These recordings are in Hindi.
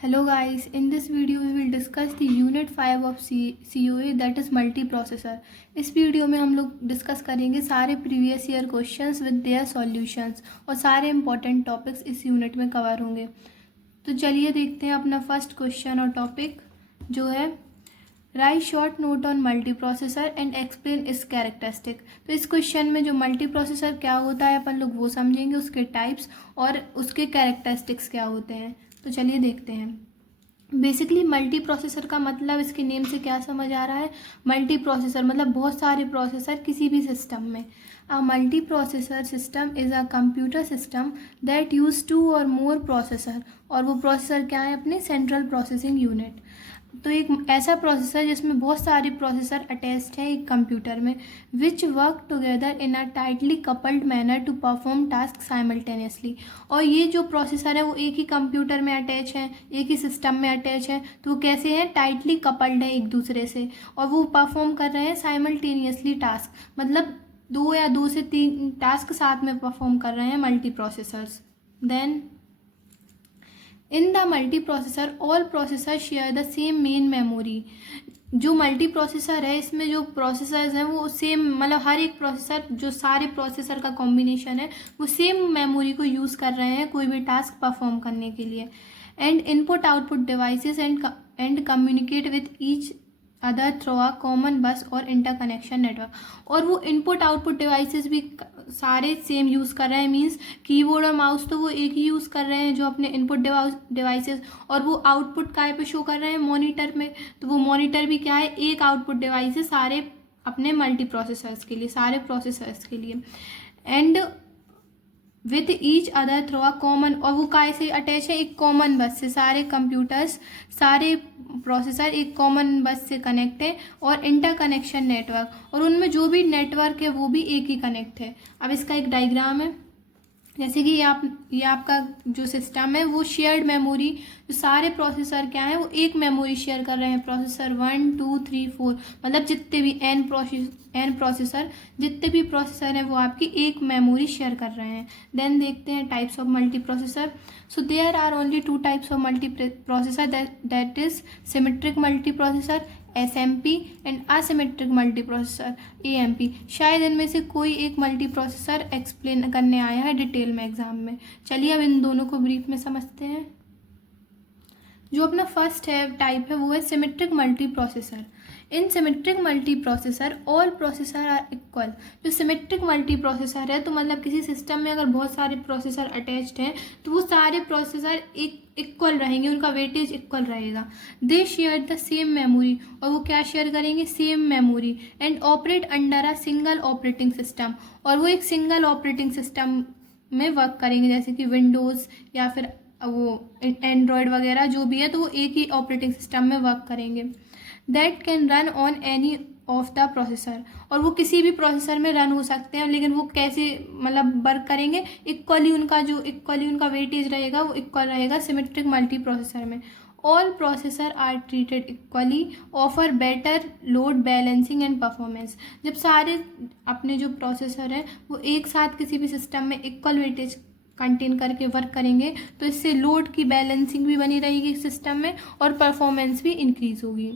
Hello guys, in this video we will discuss the unit 5 of COA that is multiprocessor। इस वीडियो में हम लोग डिस्कस करेंगे सारे previous year questions with their solutions और सारे इंपॉर्टेंट टॉपिक्स इस यूनिट में कवर होंगे। तो चलिए देखते हैं अपना फर्स्ट क्वेश्चन और टॉपिक जो है right short note on multiprocessor and explain इस कैरेक्टरिस्टिक। तो इस क्वेश्चन में जो मल्टीप्रोसेसर क्या होता है अपन लोग वो समझेंगे, उसके टाइप्स और उसके कैरेक्टरिस्टिक्स क्या होते हैं। तो चलिए देखते हैं। बेसिकली मल्टी प्रोसेसर का मतलब इसके नेम से क्या समझ आ रहा है। मल्टी प्रोसेसर मतलब बहुत सारे प्रोसेसर किसी भी सिस्टम में। अ multi processor system is a computer system that use 2 और मोर प्रोसेसर, और वो प्रोसेसर क्या है अपने सेंट्रल प्रोसेसिंग यूनिट। तो एक ऐसा प्रोसेसर जिसमें बहुत सारे प्रोसेसर अटैच्ड हैं एक कंप्यूटर में, which work together in a tightly coupled manner to perform task simultaneously. और ये जो प्रोसेसर है वो एक ही कंप्यूटर में अटैच है, एक ही सिस्टम में अटैच है। तो वो कैसे हैं, टाइटली कपल्ड है एक दूसरे से, और वो परफॉर्म कर रहे हैं साइमल्टेनियसली टास्क, मतलब 2 या 2 से 3 टास्क साथ में परफॉर्म कर रहे हैं multi processors. Then in the multi processor all processor share the same main memory. जो मल्टी प्रोसेसर है इसमें जो प्रोसेसर्स हैं वो सेम, मतलब हर एक प्रोसेसर जो सारे प्रोसेसर का कॉम्बिनेशन है वो सेम मेमोरी को यूज़ कर रहे हैं कोई भी टास्क परफॉर्म करने के लिए। And input output devices and communicate with each other through a common बस और इंटरकनेक्शन नेटवर्क। और वो इनपुट आउटपुट डिवाइसेस भी सारे सेम यूज़ कर रहे हैं, मींस कीबोर्ड और माउस तो वो एक ही यूज़ कर रहे हैं जो अपने इनपुट डिवाइसेस, और वो आउटपुट काय पे शो कर रहे हैं, मॉनिटर में। तो वो मॉनिटर भी क्या है, एक आउटपुट डिवाइस है सारे अपने मल्टी प्रोसेसर्स के लिए, सारे प्रोसेसर्स के लिए। And with each other through a common, और वो काय से अटैच है, एक कॉमन बस से। सारे कंप्यूटर्स, सारे प्रोसेसर एक कॉमन बस से कनेक्ट है, और इंटरकनेक्शन नेटवर्क, और उनमें जो भी नेटवर्क है वो भी एक ही कनेक्ट है। अब इसका एक डायग्राम है, जैसे कि ये आपका जो सिस्टम है वो शेयर्ड मेमोरी, जो सारे प्रोसेसर क्या है वो एक मेमोरी शेयर कर रहे हैं, प्रोसेसर 1 2 3 4, मतलब जितने भी एन प्रोसेसर जितने भी प्रोसेसर हैं वो आपकी एक मेमोरी शेयर कर रहे हैं। देन देखते हैं types of multi processor. So there are only 2 types of multi processor, that is symmetric multi processor SMP and asymmetric multi processor AMP। शायद इनमें से कोई एक मल्टी प्रोसेसर एक्सप्लेन करने आया है डिटेल में एग्जाम में। चलिए अब इन दोनों को ब्रीफ में समझते हैं। जो अपना फर्स्ट है टाइप है वो है symmetric multi processor. In symmetric multi processor all processor are equal. जो सिमेट्रिक मल्टी प्रोसेसर है तो मतलब किसी सिस्टम में अगर बहुत सारे प्रोसेसर अटैच्ड हैं तो वो सारे प्रोसेसर एक इक्वल रहेंगे, उनका वेटेज इक्वल रहेगा। दे शेयर द सेम मेमोरी, और वो क्या शेयर करेंगे, same memory. And operate under a single operating system, और वो एक सिंगल ऑपरेटिंग सिस्टम में वर्क करेंगे, जैसे कि विंडोज़ या फिर वो एंड्रॉयड वगैरह जो भी है, तो वो एक ही ऑपरेटिंग सिस्टम में वर्क करेंगे। That can run on any of the processor, और वो किसी भी प्रोसेसर में रन हो सकते हैं, लेकिन वो कैसे मतलब वर्क करेंगे, इक्वली उनका वेटेज रहेगा वो इक्वल रहेगा सिमेट्रिक मल्टी प्रोसेसर में। All processor are treated equally, offer better load balancing and performance. जब सारे अपने जो प्रोसेसर हैं वो एक साथ किसी भी सिस्टम में इक्वल वेटेज कंटेन करके वर्क करेंगे तो इससे लोड की बैलेंसिंग भी बनी रहेगी सिस्टम में और परफॉर्मेंस भी इंक्रीज होगी।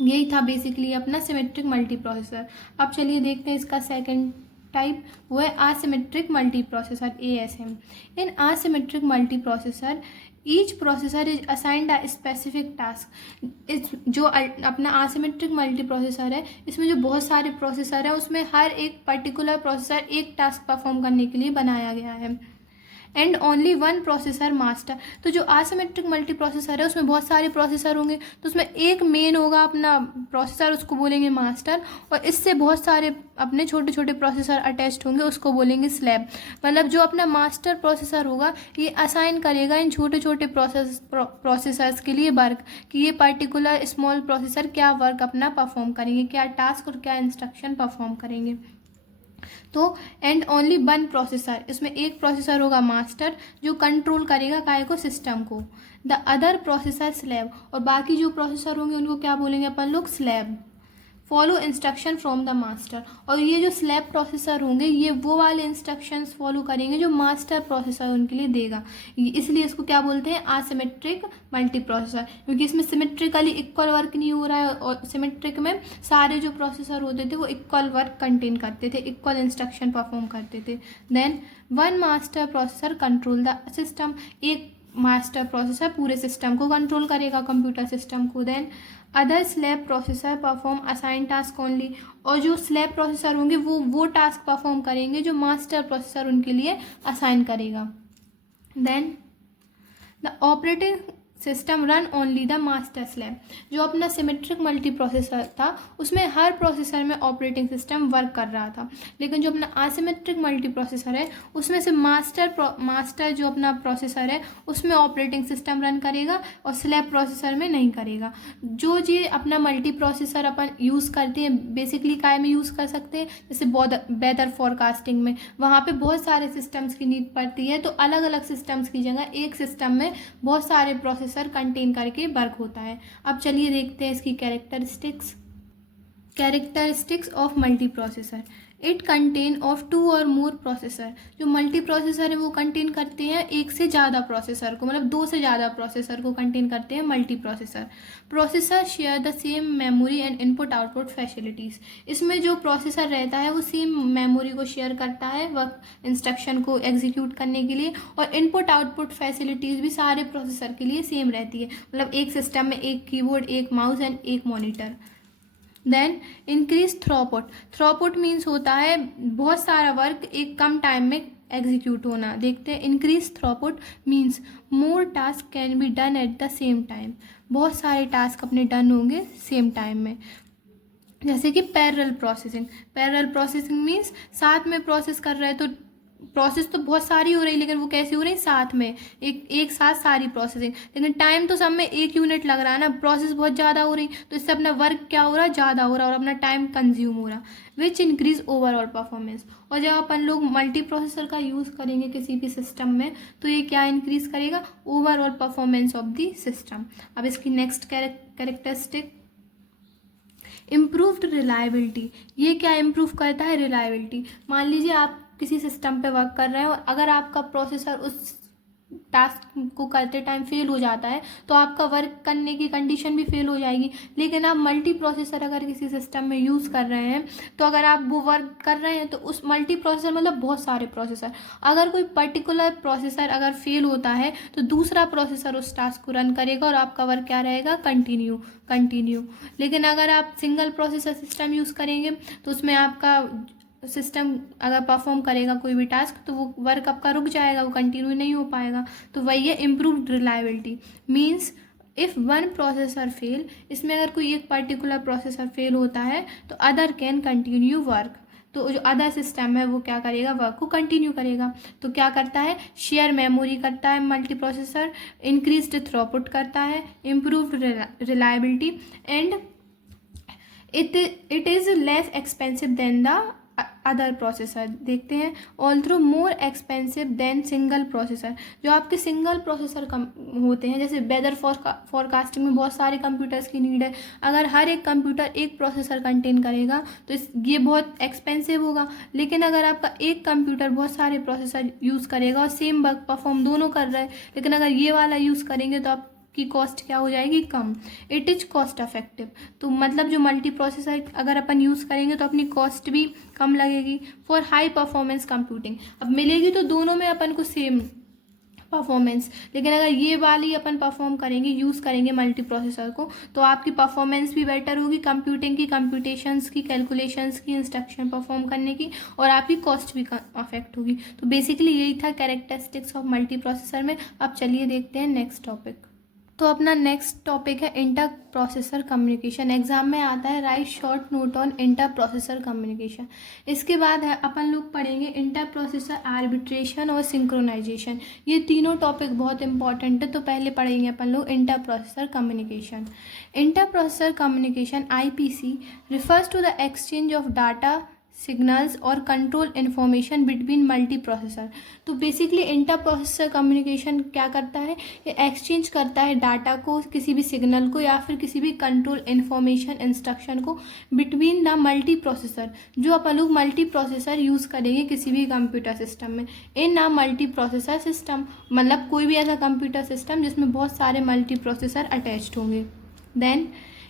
यही था बेसिकली अपना सिमेट्रिक मल्टी प्रोसेसर। अब चलिए देखते हैं इसका सेकंड टाइप, वो है asymmetric multi processor ASM। In asymmetric multi processor each processor is assigned a specific task. जो अपना असिमेट्रिक मल्टी प्रोसेसर है इसमें जो बहुत सारे प्रोसेसर है उसमें हर एक पर्टिकुलर प्रोसेसर एक टास्क परफॉर्म करने के लिए बनाया गया है। And only one processor master. तो जो असिमेट्रिक मल्टी प्रोसेसर है उसमें बहुत सारे प्रोसेसर होंगे, तो उसमें एक मेन होगा अपना प्रोसेसर, उसको बोलेंगे मास्टर, और इससे बहुत सारे अपने छोटे छोटे प्रोसेसर अटैच्ड होंगे, उसको बोलेंगे स्लैब। मतलब जो अपना मास्टर प्रोसेसर होगा ये असाइन करेगा इन छोटे छोटे प्रोसेसर्स के लिए वर्क, कि ये पर्टिकुलर स्मॉल प्रोसेसर क्या वर्क अपना परफॉर्म करेंगे, क्या टास्क और क्या इंस्ट्रक्शन परफॉर्म करेंगे। तो एंड ओनली वन प्रोसेसर, इसमें एक प्रोसेसर होगा मास्टर जो कंट्रोल करेगा काय को, सिस्टम को। द अदर प्रोसेसर स्लैब, और बाकी जो प्रोसेसर होंगे उनको क्या बोलेंगे अपन लोग, slab. Follow instruction from the master. और ये जो स्लैब प्रोसेसर होंगे ये वो वाले इंस्ट्रक्शंस फॉलो करेंगे जो मास्टर प्रोसेसर उनके लिए देगा, इसलिए इसको क्या बोलते हैं, असिमेट्रिक मल्टी प्रोसेसर, क्योंकि इसमें सिमेट्रिकली इक्वल वर्क नहीं हो रहा है। और सिमेट्रिक में सारे जो प्रोसेसर होते थे वो इक्वल वर्क कंटेन करते थे, इक्वल इंस्ट्रक्शन परफॉर्म करते थे। Then one master processor control the system, एक मास्टर प्रोसेसर पूरे सिस्टम को कंट्रोल करेगा, कंप्यूटर सिस्टम को। Then other slave processor perform assign task only, और जो स्लैब प्रोसेसर होंगे वो टास्क परफॉर्म करेंगे जो मास्टर प्रोसेसर उनके लिए असाइन करेगा। Then the operating system run only the master slave, जो अपना सिमेट्रिक मल्टी प्रोसेसर था उसमें हर प्रोसेसर में ऑपरेटिंग सिस्टम वर्क कर रहा था, लेकिन जो अपना असिमेट्रिक मल्टी प्रोसेसर है उसमें से मास्टर जो अपना प्रोसेसर है उसमें ऑपरेटिंग सिस्टम रन करेगा और स्लैब प्रोसेसर में नहीं करेगा। जो ये अपना मल्टी प्रोसेसर अपन यूज़ करते हैं बेसिकली काय में यूज़ कर सकते हैं, जैसे वेदर फॉरकास्टिंग में, वहाँ पे बहुत सारे सिस्टम्स की नीड पड़ती है, तो अलग अलग सिस्टम्स की जगह एक सिस्टम में बहुत सारे प्रोसेसर कंटेन करके वर्क होता है। अब चलिए देखते हैं इसकी characteristics of multi processor. It contain of 2 और मोर प्रोसेसर, जो मल्टी प्रोसेसर है वो कंटेन करते हैं एक से ज़्यादा प्रोसेसर को, मतलब 2 से ज़्यादा प्रोसेसर को कंटेन करते हैं multi processor. Processor share the same memory and input output facilities, इसमें जो प्रोसेसर रहता है वो सेम मेमोरी को शेयर करता है वर्क इंस्ट्रक्शन को एग्जीक्यूट करने के लिए, और इनपुट आउटपुट फैसिलिटीज़ भी सारे प्रोसेसर के लिए सेम रहती है, मतलब एक सिस्टम में एक कीबोर्ड, एक माउस एंड एक monitor. Then increase throughput means होता है बहुत सारा वर्क एक कम टाइम में एग्जीक्यूट होना। देखते हैं, increase throughput means more task can be done at the same time, बहुत सारे टास्क अपने डन होंगे सेम टाइम में। जैसे कि पैरेलल प्रोसेसिंग मीन्स साथ में प्रोसेस कर रहे हैं, तो प्रोसेस तो बहुत सारी हो रही लेकिन वो कैसी हो रही, साथ में एक साथ सारी प्रोसेसिंग, लेकिन टाइम तो सब में 1 यूनिट लग रहा है ना, प्रोसेस बहुत ज़्यादा हो रही, तो इससे अपना वर्क क्या हो रहा है, ज़्यादा हो रहा है और अपना टाइम कंज्यूम हो रहा, विच इंक्रीज ओवरऑल परफॉर्मेंस। और जब अपन लोग मल्टी प्रोसेसर का यूज़ करेंगे किसी भी सिस्टम में तो ये क्या इंक्रीज करेगा, overall performance of the system. अब इसकी नेक्स्ट कैरेक्टरिस्टिक, इम्प्रूव्ड रिलायबिलिटी, ये क्या इम्प्रूव करता है, रिलायबिलिटी। मान लीजिए आप किसी सिस्टम पे वर्क कर रहे हैं और अगर आपका प्रोसेसर उस टास्क को करते टाइम फेल हो जाता है तो आपका वर्क करने की कंडीशन भी फेल हो जाएगी। लेकिन आप मल्टी प्रोसेसर अगर किसी सिस्टम में यूज़ कर रहे हैं तो अगर आप वो वर्क कर रहे हैं तो उस मल्टी प्रोसेसर मतलब बहुत सारे प्रोसेसर, अगर कोई पर्टिकुलर प्रोसेसर अगर फेल होता है तो दूसरा प्रोसेसर उस टास्क को रन करेगा और आपका वर्क क्या रहेगा, कंटिन्यू। लेकिन अगर आप सिंगल प्रोसेसर सिस्टम यूज़ करेंगे तो उसमें आपका सिस्टम अगर परफॉर्म करेगा कोई भी टास्क तो वो वर्क आपका रुक जाएगा, वो कंटिन्यू नहीं हो पाएगा। तो वही है improved reliability means if one processor fail, इसमें अगर कोई एक पर्टिकुलर प्रोसेसर फेल होता है तो अदर कैन कंटिन्यू वर्क, तो जो अदर सिस्टम है वो क्या करेगा, वर्क को कंटिन्यू करेगा। तो क्या करता है, शेयर मेमोरी करता है मल्टी प्रोसेसर, इंक्रीज्ड थ्रूपुट करता है, improved reliability and it is less expensive then the other processor. देखते हैं, although more expensive than single processor, जो आपके सिंगल प्रोसेसर कम होते हैं, जैसे वेदर फॉरकास्टिंग में बहुत सारे कंप्यूटर्स की नीड है, अगर हर एक कंप्यूटर एक प्रोसेसर कंटेन करेगा तो ये बहुत एक्सपेंसिव होगा। लेकिन अगर आपका एक कंप्यूटर बहुत सारे प्रोसेसर यूज़ करेगा और सेम वर्क परफॉर्म दोनों कर रहा है, लेकिन अगर ये वाला यूज़ करेंगे तो आप की कॉस्ट क्या हो जाएगी, कम। इट इज़ कॉस्ट इफेक्टिव, तो मतलब जो मल्टी प्रोसेसर अगर अपन यूज़ करेंगे तो अपनी कॉस्ट भी कम लगेगी। फॉर हाई परफॉर्मेंस कंप्यूटिंग, अब मिलेगी तो दोनों में अपन को सेम परफॉर्मेंस, लेकिन अगर ये वाली अपन परफॉर्म करेंगे, यूज़ करेंगे मल्टी प्रोसेसर को, तो आपकी परफॉर्मेंस भी बेटर होगी कंप्यूटिंग की, कंप्यूटेशंस की, कैलकुलेशंस की, इंस्ट्रक्शन परफॉर्म करने की, और आपकी कॉस्ट भी अफेक्ट होगी। तो बेसिकली यही था कैरेक्टरिस्टिक्स ऑफ मल्टी प्रोसेसर में। अब चलिए देखते हैं नेक्स्ट टॉपिक। तो अपना नेक्स्ट टॉपिक है इंटर प्रोसेसर कम्युनिकेशन। एग्जाम में आता है right short note on inter processor communication. इसके बाद है अपन लोग पढ़ेंगे इंटर प्रोसेसर आर्बिट्रेशन और सिंक्रोनाइजेशन। ये तीनों टॉपिक बहुत इंपॉर्टेंट है, तो पहले पढ़ेंगे अपन लोग inter processor communication. Inter processor communication IPC refers to the exchange of data, signals और control information between multi processor. तो बेसिकली इंटर प्रोसेसर कम्युनिकेशन क्या करता है, ये एक्सचेंज करता है डाटा को, किसी भी सिग्नल को या फिर किसी भी कंट्रोल इन्फॉर्मेशन इंस्ट्रक्शन को बिटवीन द मल्टी प्रोसेसर, जो अपन लोग मल्टी प्रोसेसर यूज़ करेंगे किसी भी कंप्यूटर सिस्टम में। In a multi processor system मतलब कोई भी ऐसा कंप्यूटर सिस्टम जिसमें बहुत सारे मल्टी प्रोसेसर अटैच्ड होंगे। Then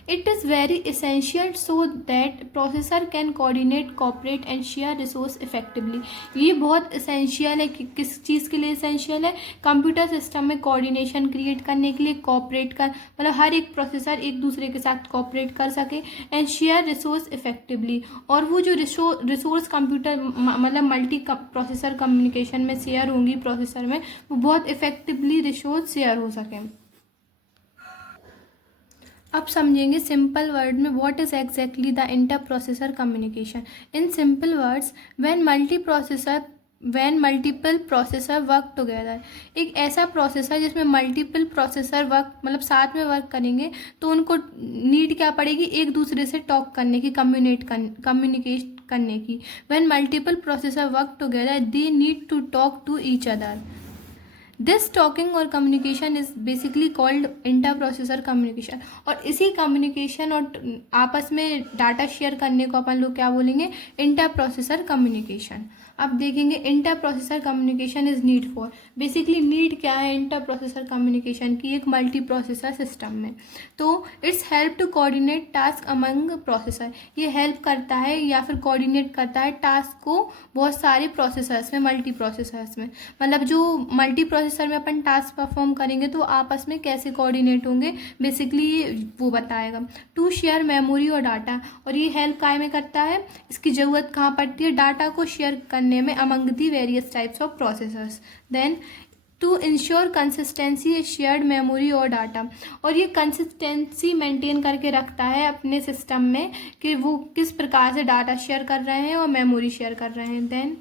it is very essential so that processor can coordinate, cooperate and share resource effectively। ये बहुत essential है कि किस चीज़ के लिए essential है, कंप्यूटर सिस्टम में कोऑर्डिनेशन क्रिएट करने के लिए, कॉपरेट कर मतलब हर एक प्रोसेसर एक दूसरे के साथ कॉपरेट कर सके, एंड शेयर रिसोर्स इफेक्टिवली, और वो जो रिसोर्स कंप्यूटर मतलब मल्टी प्रोसेसर कम्युनिकेशन में शेयर होंगी प्रोसेसर में, वो बहुत इफेक्टिवली रिसोर्स शेयर हो सकें। अब समझेंगे सिंपल वर्ड में what is exactly the inter processor communication. In simple words, when multiple processor work together, एक ऐसा प्रोसेसर जिसमें मल्टीपल प्रोसेसर वर्क मतलब साथ में वर्क करेंगे, तो उनको नीड क्या पड़ेगी, एक दूसरे से टॉक करने की, कम्युनिकेट करने की। When multiple processor work together they need to talk to each other. This talking और communication is basically called inter processor communication. और इसी कम्युनिकेशन और आपस में डाटा शेयर करने को अपन लोग क्या बोलेंगे, इंटर प्रोसेसर कम्युनिकेशन। अब देखेंगे inter processor communication is need for, basically need क्या है इंटर प्रोसेसर कम्युनिकेशन की एक मल्टी प्रोसेसर सिस्टम में। तो it's help to coordinate task among processor, ये हेल्प करता है या फिर कोऑर्डिनेट करता है टास्क को बहुत सारे प्रोसेसर्स में, मल्टी प्रोसेसर्स में। मतलब जो मल्टी प्रोसेसर में अपन टास्क परफॉर्म करेंगे तो आपस में कैसे कोऑर्डिनेट होंगे, बेसिकली ये वो बताएगा। टू शेयर मेमोरी और डाटा, और ये हेल्प काय में करता है, इसकी ज़रूरत कहाँ पड़ती है, डाटा को शेयर करने में among the various types of processors. Then to ensure consistency shared memory और डाटा, और ये कंसिस्टेंसी मेंटेन करके रखता है अपने सिस्टम में कि वो किस प्रकार से डाटा शेयर कर रहे हैं और मेमोरी शेयर कर रहे हैं। Then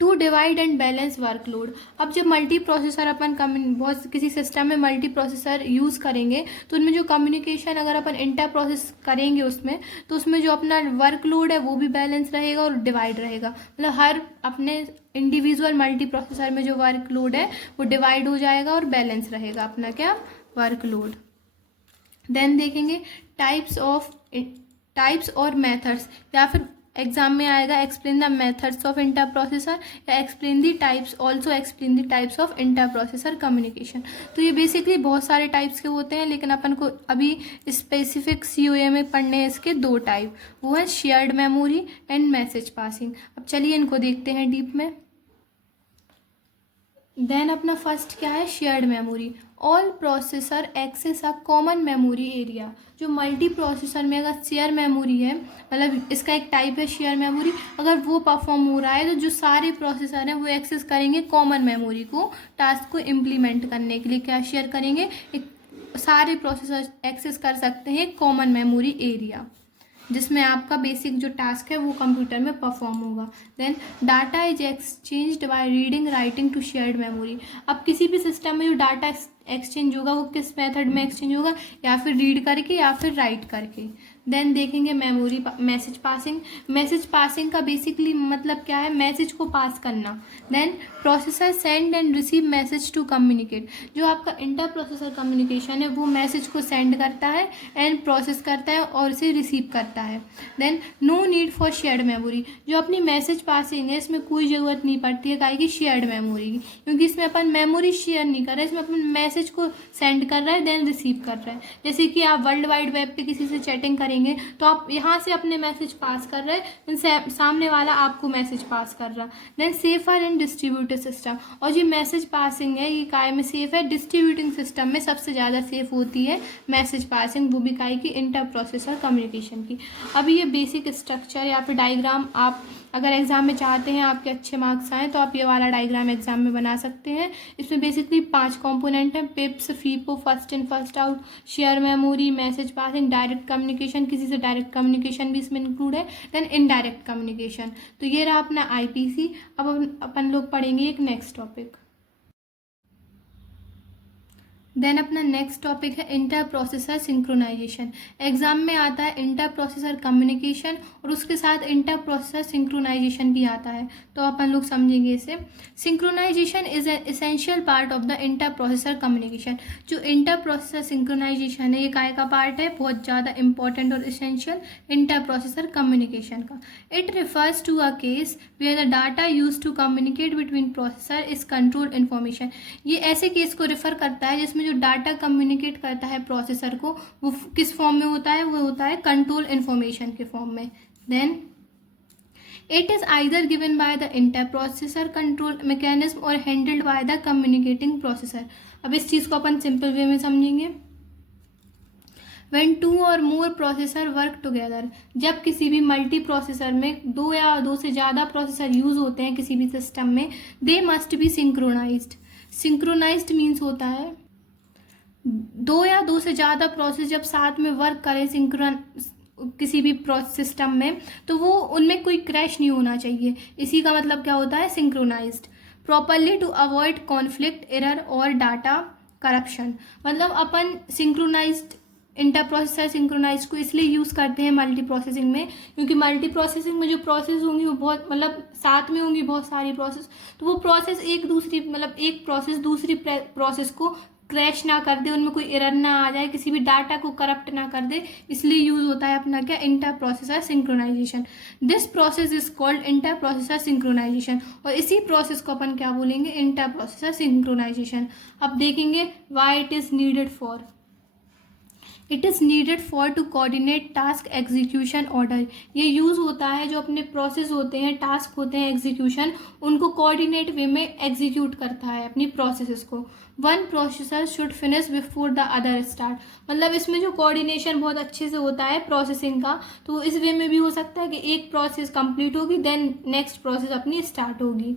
to divide and balance workload. अब जब मल्टी प्रोसेसर अपन बहुत किसी सिस्टम में मल्टी प्रोसेसर यूज़ करेंगे तो उनमें जो कम्युनिकेशन अगर अपन इंटर प्रोसेस करेंगे उसमें, तो उसमें जो अपना वर्कलोड है वो भी बैलेंस रहेगा और डिवाइड रहेगा। मतलब हर अपने इंडिविजुअल मल्टी प्रोसेसर में जो वर्कलोड है वो डिवाइड हो जाएगा और बैलेंस रहेगा अपना क्या, वर्कलोड। देन देखेंगे टाइप्स और मेथड्स, या फिर एग्जाम में आएगा explain the methods of inter processor या explain the types, also explain the types of inter processor communication. तो ये बेसिकली बहुत सारे टाइप्स के होते हैं, लेकिन अपन को अभी स्पेसिफिक COA में पढ़ने हैं इसके दो टाइप, वो है shared memory and message passing. अब चलिए इनको देखते हैं डीप में। देन अपना फर्स्ट क्या है, shared memory. All processor access a common memory area. जो मल्टी प्रोसेसर में अगर शेयर मेमोरी है, मतलब इसका एक टाइप है शेयर मेमोरी, अगर वो परफॉर्म हो रहा है तो जो सारे प्रोसेसर हैं वो एक्सेस करेंगे कॉमन मेमोरी को, टास्क को इम्प्लीमेंट करने के लिए क्या शेयर करेंगे, एक सारे प्रोसेसर एक्सेस कर सकते हैं कॉमन मेमोरी एरिया, जिसमें आपका बेसिक जो टास्क है वो कंप्यूटर में परफॉर्म होगा। Then data is exchanged by reading writing to shared memory. अब किसी भी सिस्टम में जो डाटा एक्सचेंज होगा वो किस मेथड में एक्सचेंज होगा, या फिर रीड करके या फिर राइट करके। देन देखेंगे मैसेज पासिंग का बेसिकली मतलब क्या है, मैसेज को पास करना। Then processor send and receive message to communicate. जो आपका इंटर प्रोसेसर कम्युनिकेशन है वो मैसेज को सेंड करता है एंड प्रोसेस करता है और इसे रिसीव करता है। Then no need for shared memory. जो अपनी मैसेज पासिंग है इसमें कोई ज़रूरत नहीं पड़ती है काहे की शेयर्ड मेमोरी की, क्योंकि इसमें अपन मेमोरी शेयर नहीं कर रहे, इसमें अपन मैसेज को सेंड कर रहा है देन रिसीव कर रहा है। जैसे कि आप वर्ल्ड वाइड वेब पे किसी से चैटिंग करेंगे तो आप यहाँ से अपने मैसेज पास कर रहे हैं, सामने वाला आपको मैसेज पास कर रहा। Then safer and distributed system. और जो मैसेज पासिंग है ये काय में सेफ है, डिस्ट्रीब्यूटिंग सिस्टम में सबसे ज़्यादा सेफ होती है मैसेज पासिंग, वो भी काय की इंटर प्रोसेसर कम्युनिकेशन की। अभी ये बेसिक स्ट्रक्चर या फिर डायग्राम आप अगर एग्जाम में चाहते हैं आपके अच्छे मार्क्स आएँ तो आप ये वाला डायग्राम एग्जाम में बना सकते हैं। इसमें बेसिकली 5 कंपोनेंट हैं, पिप्स, फीपो, first in first out, share memory, message passing, direct communication, किसी से डायरेक्ट कम्युनिकेशन भी इसमें इंक्लूड है, देन इनडायरेक्ट कम्युनिकेशन। तो ये रहा अपना IPC। अब अपन लोग पढ़ेंगे एक नेक्स्ट टॉपिक। देन अपना नेक्स्ट टॉपिक है इंटर प्रोसेसर सिंक्रोनाइजेशन। एग्जाम में आता है इंटर प्रोसेसर कम्युनिकेशन और उसके साथ इंटर प्रोसेसर सिंक्रोनाइजेशन भी आता है, तो अपन लोग समझेंगे इसे। Synchronization is an essential part of the inter processor communication. जो इंटर प्रोसेसर सिंक्रोनाइजेशन है ये काय का पार्ट है, बहुत ज़्यादा इंपॉर्टेंट और एसेंशियल इंटर प्रोसेसर कम्युनिकेशन का। It refers to a case where the data use to communicate between processor is control information. ये ऐसे केस को रेफर करता है जिसमें जो डाटा कम्युनिकेट करता है प्रोसेसर को वो किस फॉर्म में होता है, वो होता है कंट्रोल इन्फॉर्मेशन के फॉर्म में। Then it is either given by the inter processor control mechanism और handled by the communicating processor. अब इस चीज़ को अपन सिंपल वे में समझेंगे। When two or more processor work together, जब किसी भी मल्टी प्रोसेसर में दो या दो से ज़्यादा प्रोसेसर यूज़ होते हैं किसी भी सिस्टम में, they must be synchronized. Synchronized means होता है दो या दो से ज़्यादा प्रोसेस जब साथ में वर्क करें सिंक्रोन किसी भी सिस्टम में, तो वो उनमें कोई क्रैश नहीं होना चाहिए। इसी का मतलब क्या होता है, synchronized. Properly to avoid conflict, error और डाटा करप्शन। मतलब अपन सिंक्रोनाइज्ड इंटर प्रोसेसर सिंक्रोनाइज को इसलिए यूज़ करते हैं मल्टी प्रोसेसिंग में, क्योंकि मल्टी प्रोसेसिंग में जो प्रोसेस होंगी वो बहुत मतलब साथ में होंगी बहुत सारी प्रोसेस, तो वो प्रोसेस एक दूसरी मतलब एक प्रोसेस दूसरी प्रोसेस को क्रैश ना कर दे, उनमें कोई एरर ना आ जाए, किसी भी डाटा को करप्ट ना कर दे, इसलिए यूज़ होता है अपना क्या, inter processor synchronization. This process is called inter processor synchronization, और इसी प्रोसेस को अपन क्या बोलेंगे, इंटर प्रोसेसर सिंक्रोनाइजेशन। अब देखेंगे why it is needed for. It is needed for to coordinate task execution order. ये यूज़ होता है जो अपने प्रोसेस होते हैं, टास्क होते हैं एग्जीक्यूशन, उनको कोऑर्डिनेट वे में एग्जीक्यूट करता है अपनी प्रोसेसेस को। One processor should finish before the other start. मतलब इसमें जो कोऑर्डिनेशन बहुत अच्छे से होता है प्रोसेसिंग का, तो इस वे में भी हो सकता है कि एक प्रोसेस कंप्लीट होगी देन नेक्स्ट प्रोसेस अपनी स्टार्ट होगी।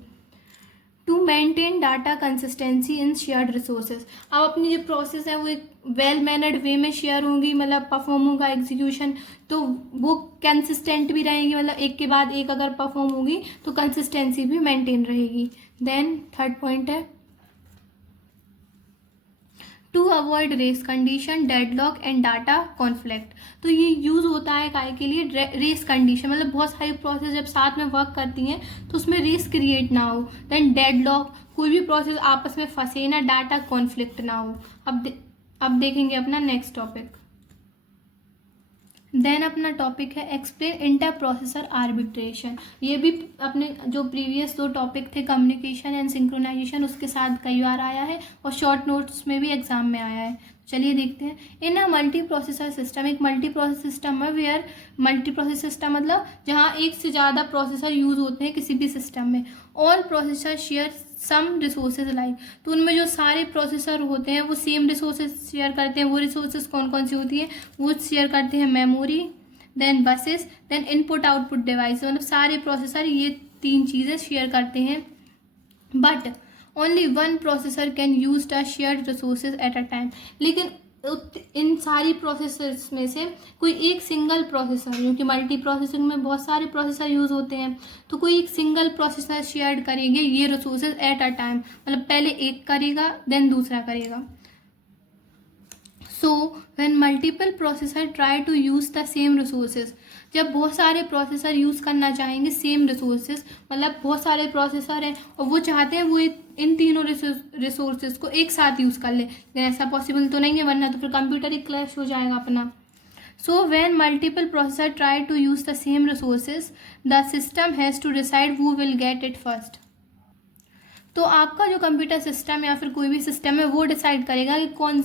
To maintain data consistency in shared resources. अब अपनी जो प्रोसेस है वो एक वेल मैनर्ड वे में शेयर होंगी, मतलब परफॉर्म होगा एग्जीक्यूशन, तो वो कंसिस्टेंट भी रहेंगी, मतलब एक के बाद एक अगर परफॉर्म होगी तो कंसिस्टेंसी भी मेंटेन रहेगी। देन थर्ड पॉइंट है to avoid race condition, deadlock and data conflict. तो ये यूज़ होता है काय के लिए, रेस कंडीशन, मतलब बहुत सारी प्रोसेस जब साथ में वर्क करती हैं तो उसमें रेस क्रिएट ना हो। देन डेडलॉक, कोई भी प्रोसेस आपस में फंसे ना, डाटा कॉन्फ्लिक्ट ना हो। अब देखेंगे अपना नेक्स्ट टॉपिक। देन अपना टॉपिक है एक्सप्लेन इंटर प्रोसेसर आर्बिट्रेशन। ये भी अपने जो प्रीवियस दो टॉपिक थे कम्युनिकेशन एंड सिंक्रोनाइजेशन उसके साथ कई बार आया है और शॉर्ट नोट्स में भी एग्जाम में आया है। चलिए देखते हैं। इन अ मल्टी प्रोसेसर सिस्टम, एक मल्टी प्रोसेस सिस्टम है वेयर, मल्टी प्रोसेस सिस्टम मतलब जहाँ एक से ज़्यादा प्रोसेसर यूज़ होते हैं किसी भी सिस्टम में। All processor share some resources like, तो उनमें जो सारे प्रोसेसर होते हैं वो सेम रिसोर्सेज शेयर करते हैं। वो रिसोर्सेज कौन कौन सी होती हैं, वो शेयर करते हैं memory, then buses, then input output device. मतलब सारे प्रोसेसर ये तीन चीज़ें शेयर करते हैं। But only one processor can use the shared resources at a time. लेकिन इन सारी प्रोसेसर्स में से कोई एक सिंगल प्रोसेसर, क्योंकि मल्टी प्रोसेसिंग में बहुत सारे प्रोसेसर यूज़ होते हैं, तो कोई एक सिंगल प्रोसेसर शेयर करेंगे ये रिसोर्सेज एट अ टाइम, मतलब पहले एक करेगा देन दूसरा करेगा। So when multiple processor try to use the same resources, जब बहुत सारे प्रोसेसर यूज़ करना चाहेंगे सेम रिसोर्सेज, मतलब बहुत सारे प्रोसेसर हैं और वो चाहते हैं वो इन तीनों रिसोर्सेज को एक साथ यूज़ कर ले, लेकिन ऐसा पॉसिबल तो नहीं है, वरना तो फिर कंप्यूटर ही क्लैश हो जाएगा अपना। So when multiple processor try to use the same resources the system has to decide who will get it first. तो आपका जो कंप्यूटर सिस्टम या फिर कोई भी सिस्टम है वो डिसाइड करेगा कि कौन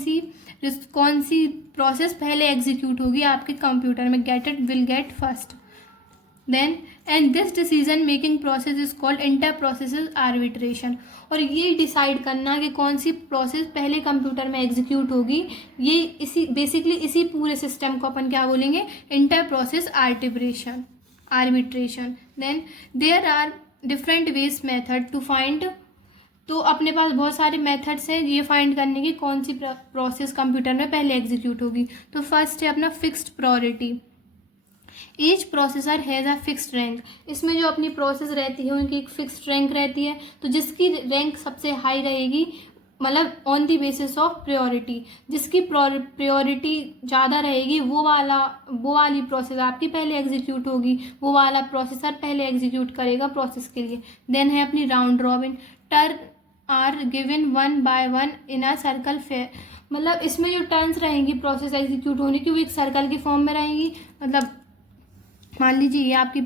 सी प्रोसेस पहले एग्जीक्यूट होगी आपके कंप्यूटर में, get it will get first. Then and this decision making process is called inter process arbitration. और ये डिसाइड करना कि कौन सी प्रोसेस पहले कंप्यूटर में एग्जीक्यूट होगी, ये इसी बेसिकली इसी पूरे सिस्टम को अपन क्या बोलेंगे, inter process arbitration. Then there are different ways method to find, तो अपने पास बहुत सारे मेथड्स हैं ये फाइंड करने की कौन सी प्रोसेस कंप्यूटर में पहले एग्जीक्यूट होगी। तो फर्स्ट है अपना fixed priority. Each processor has a fixed rank. इसमें जो अपनी प्रोसेस रहती है उनकी एक फिक्स्ड रैंक रहती है, तो जिसकी रैंक सबसे हाई रहेगी मतलब on the basis of priority, जिसकी प्रायोरिटी ज़्यादा रहेगी वो वाली प्रोसेस आपकी पहले एग्जीक्यूट होगी, वो वाला प्रोसेसर पहले एग्जीक्यूट करेगा प्रोसेस के लिए। देन है अपनी round robin, turn are given one by one in a circle fair, मतलब इसमें जो टर्न्स रहेंगी प्रोसेस एग्जीक्यूट होने की वो एक सर्कल की फॉर्म में रहेंगी। मतलब मान लीजिए ये आपकी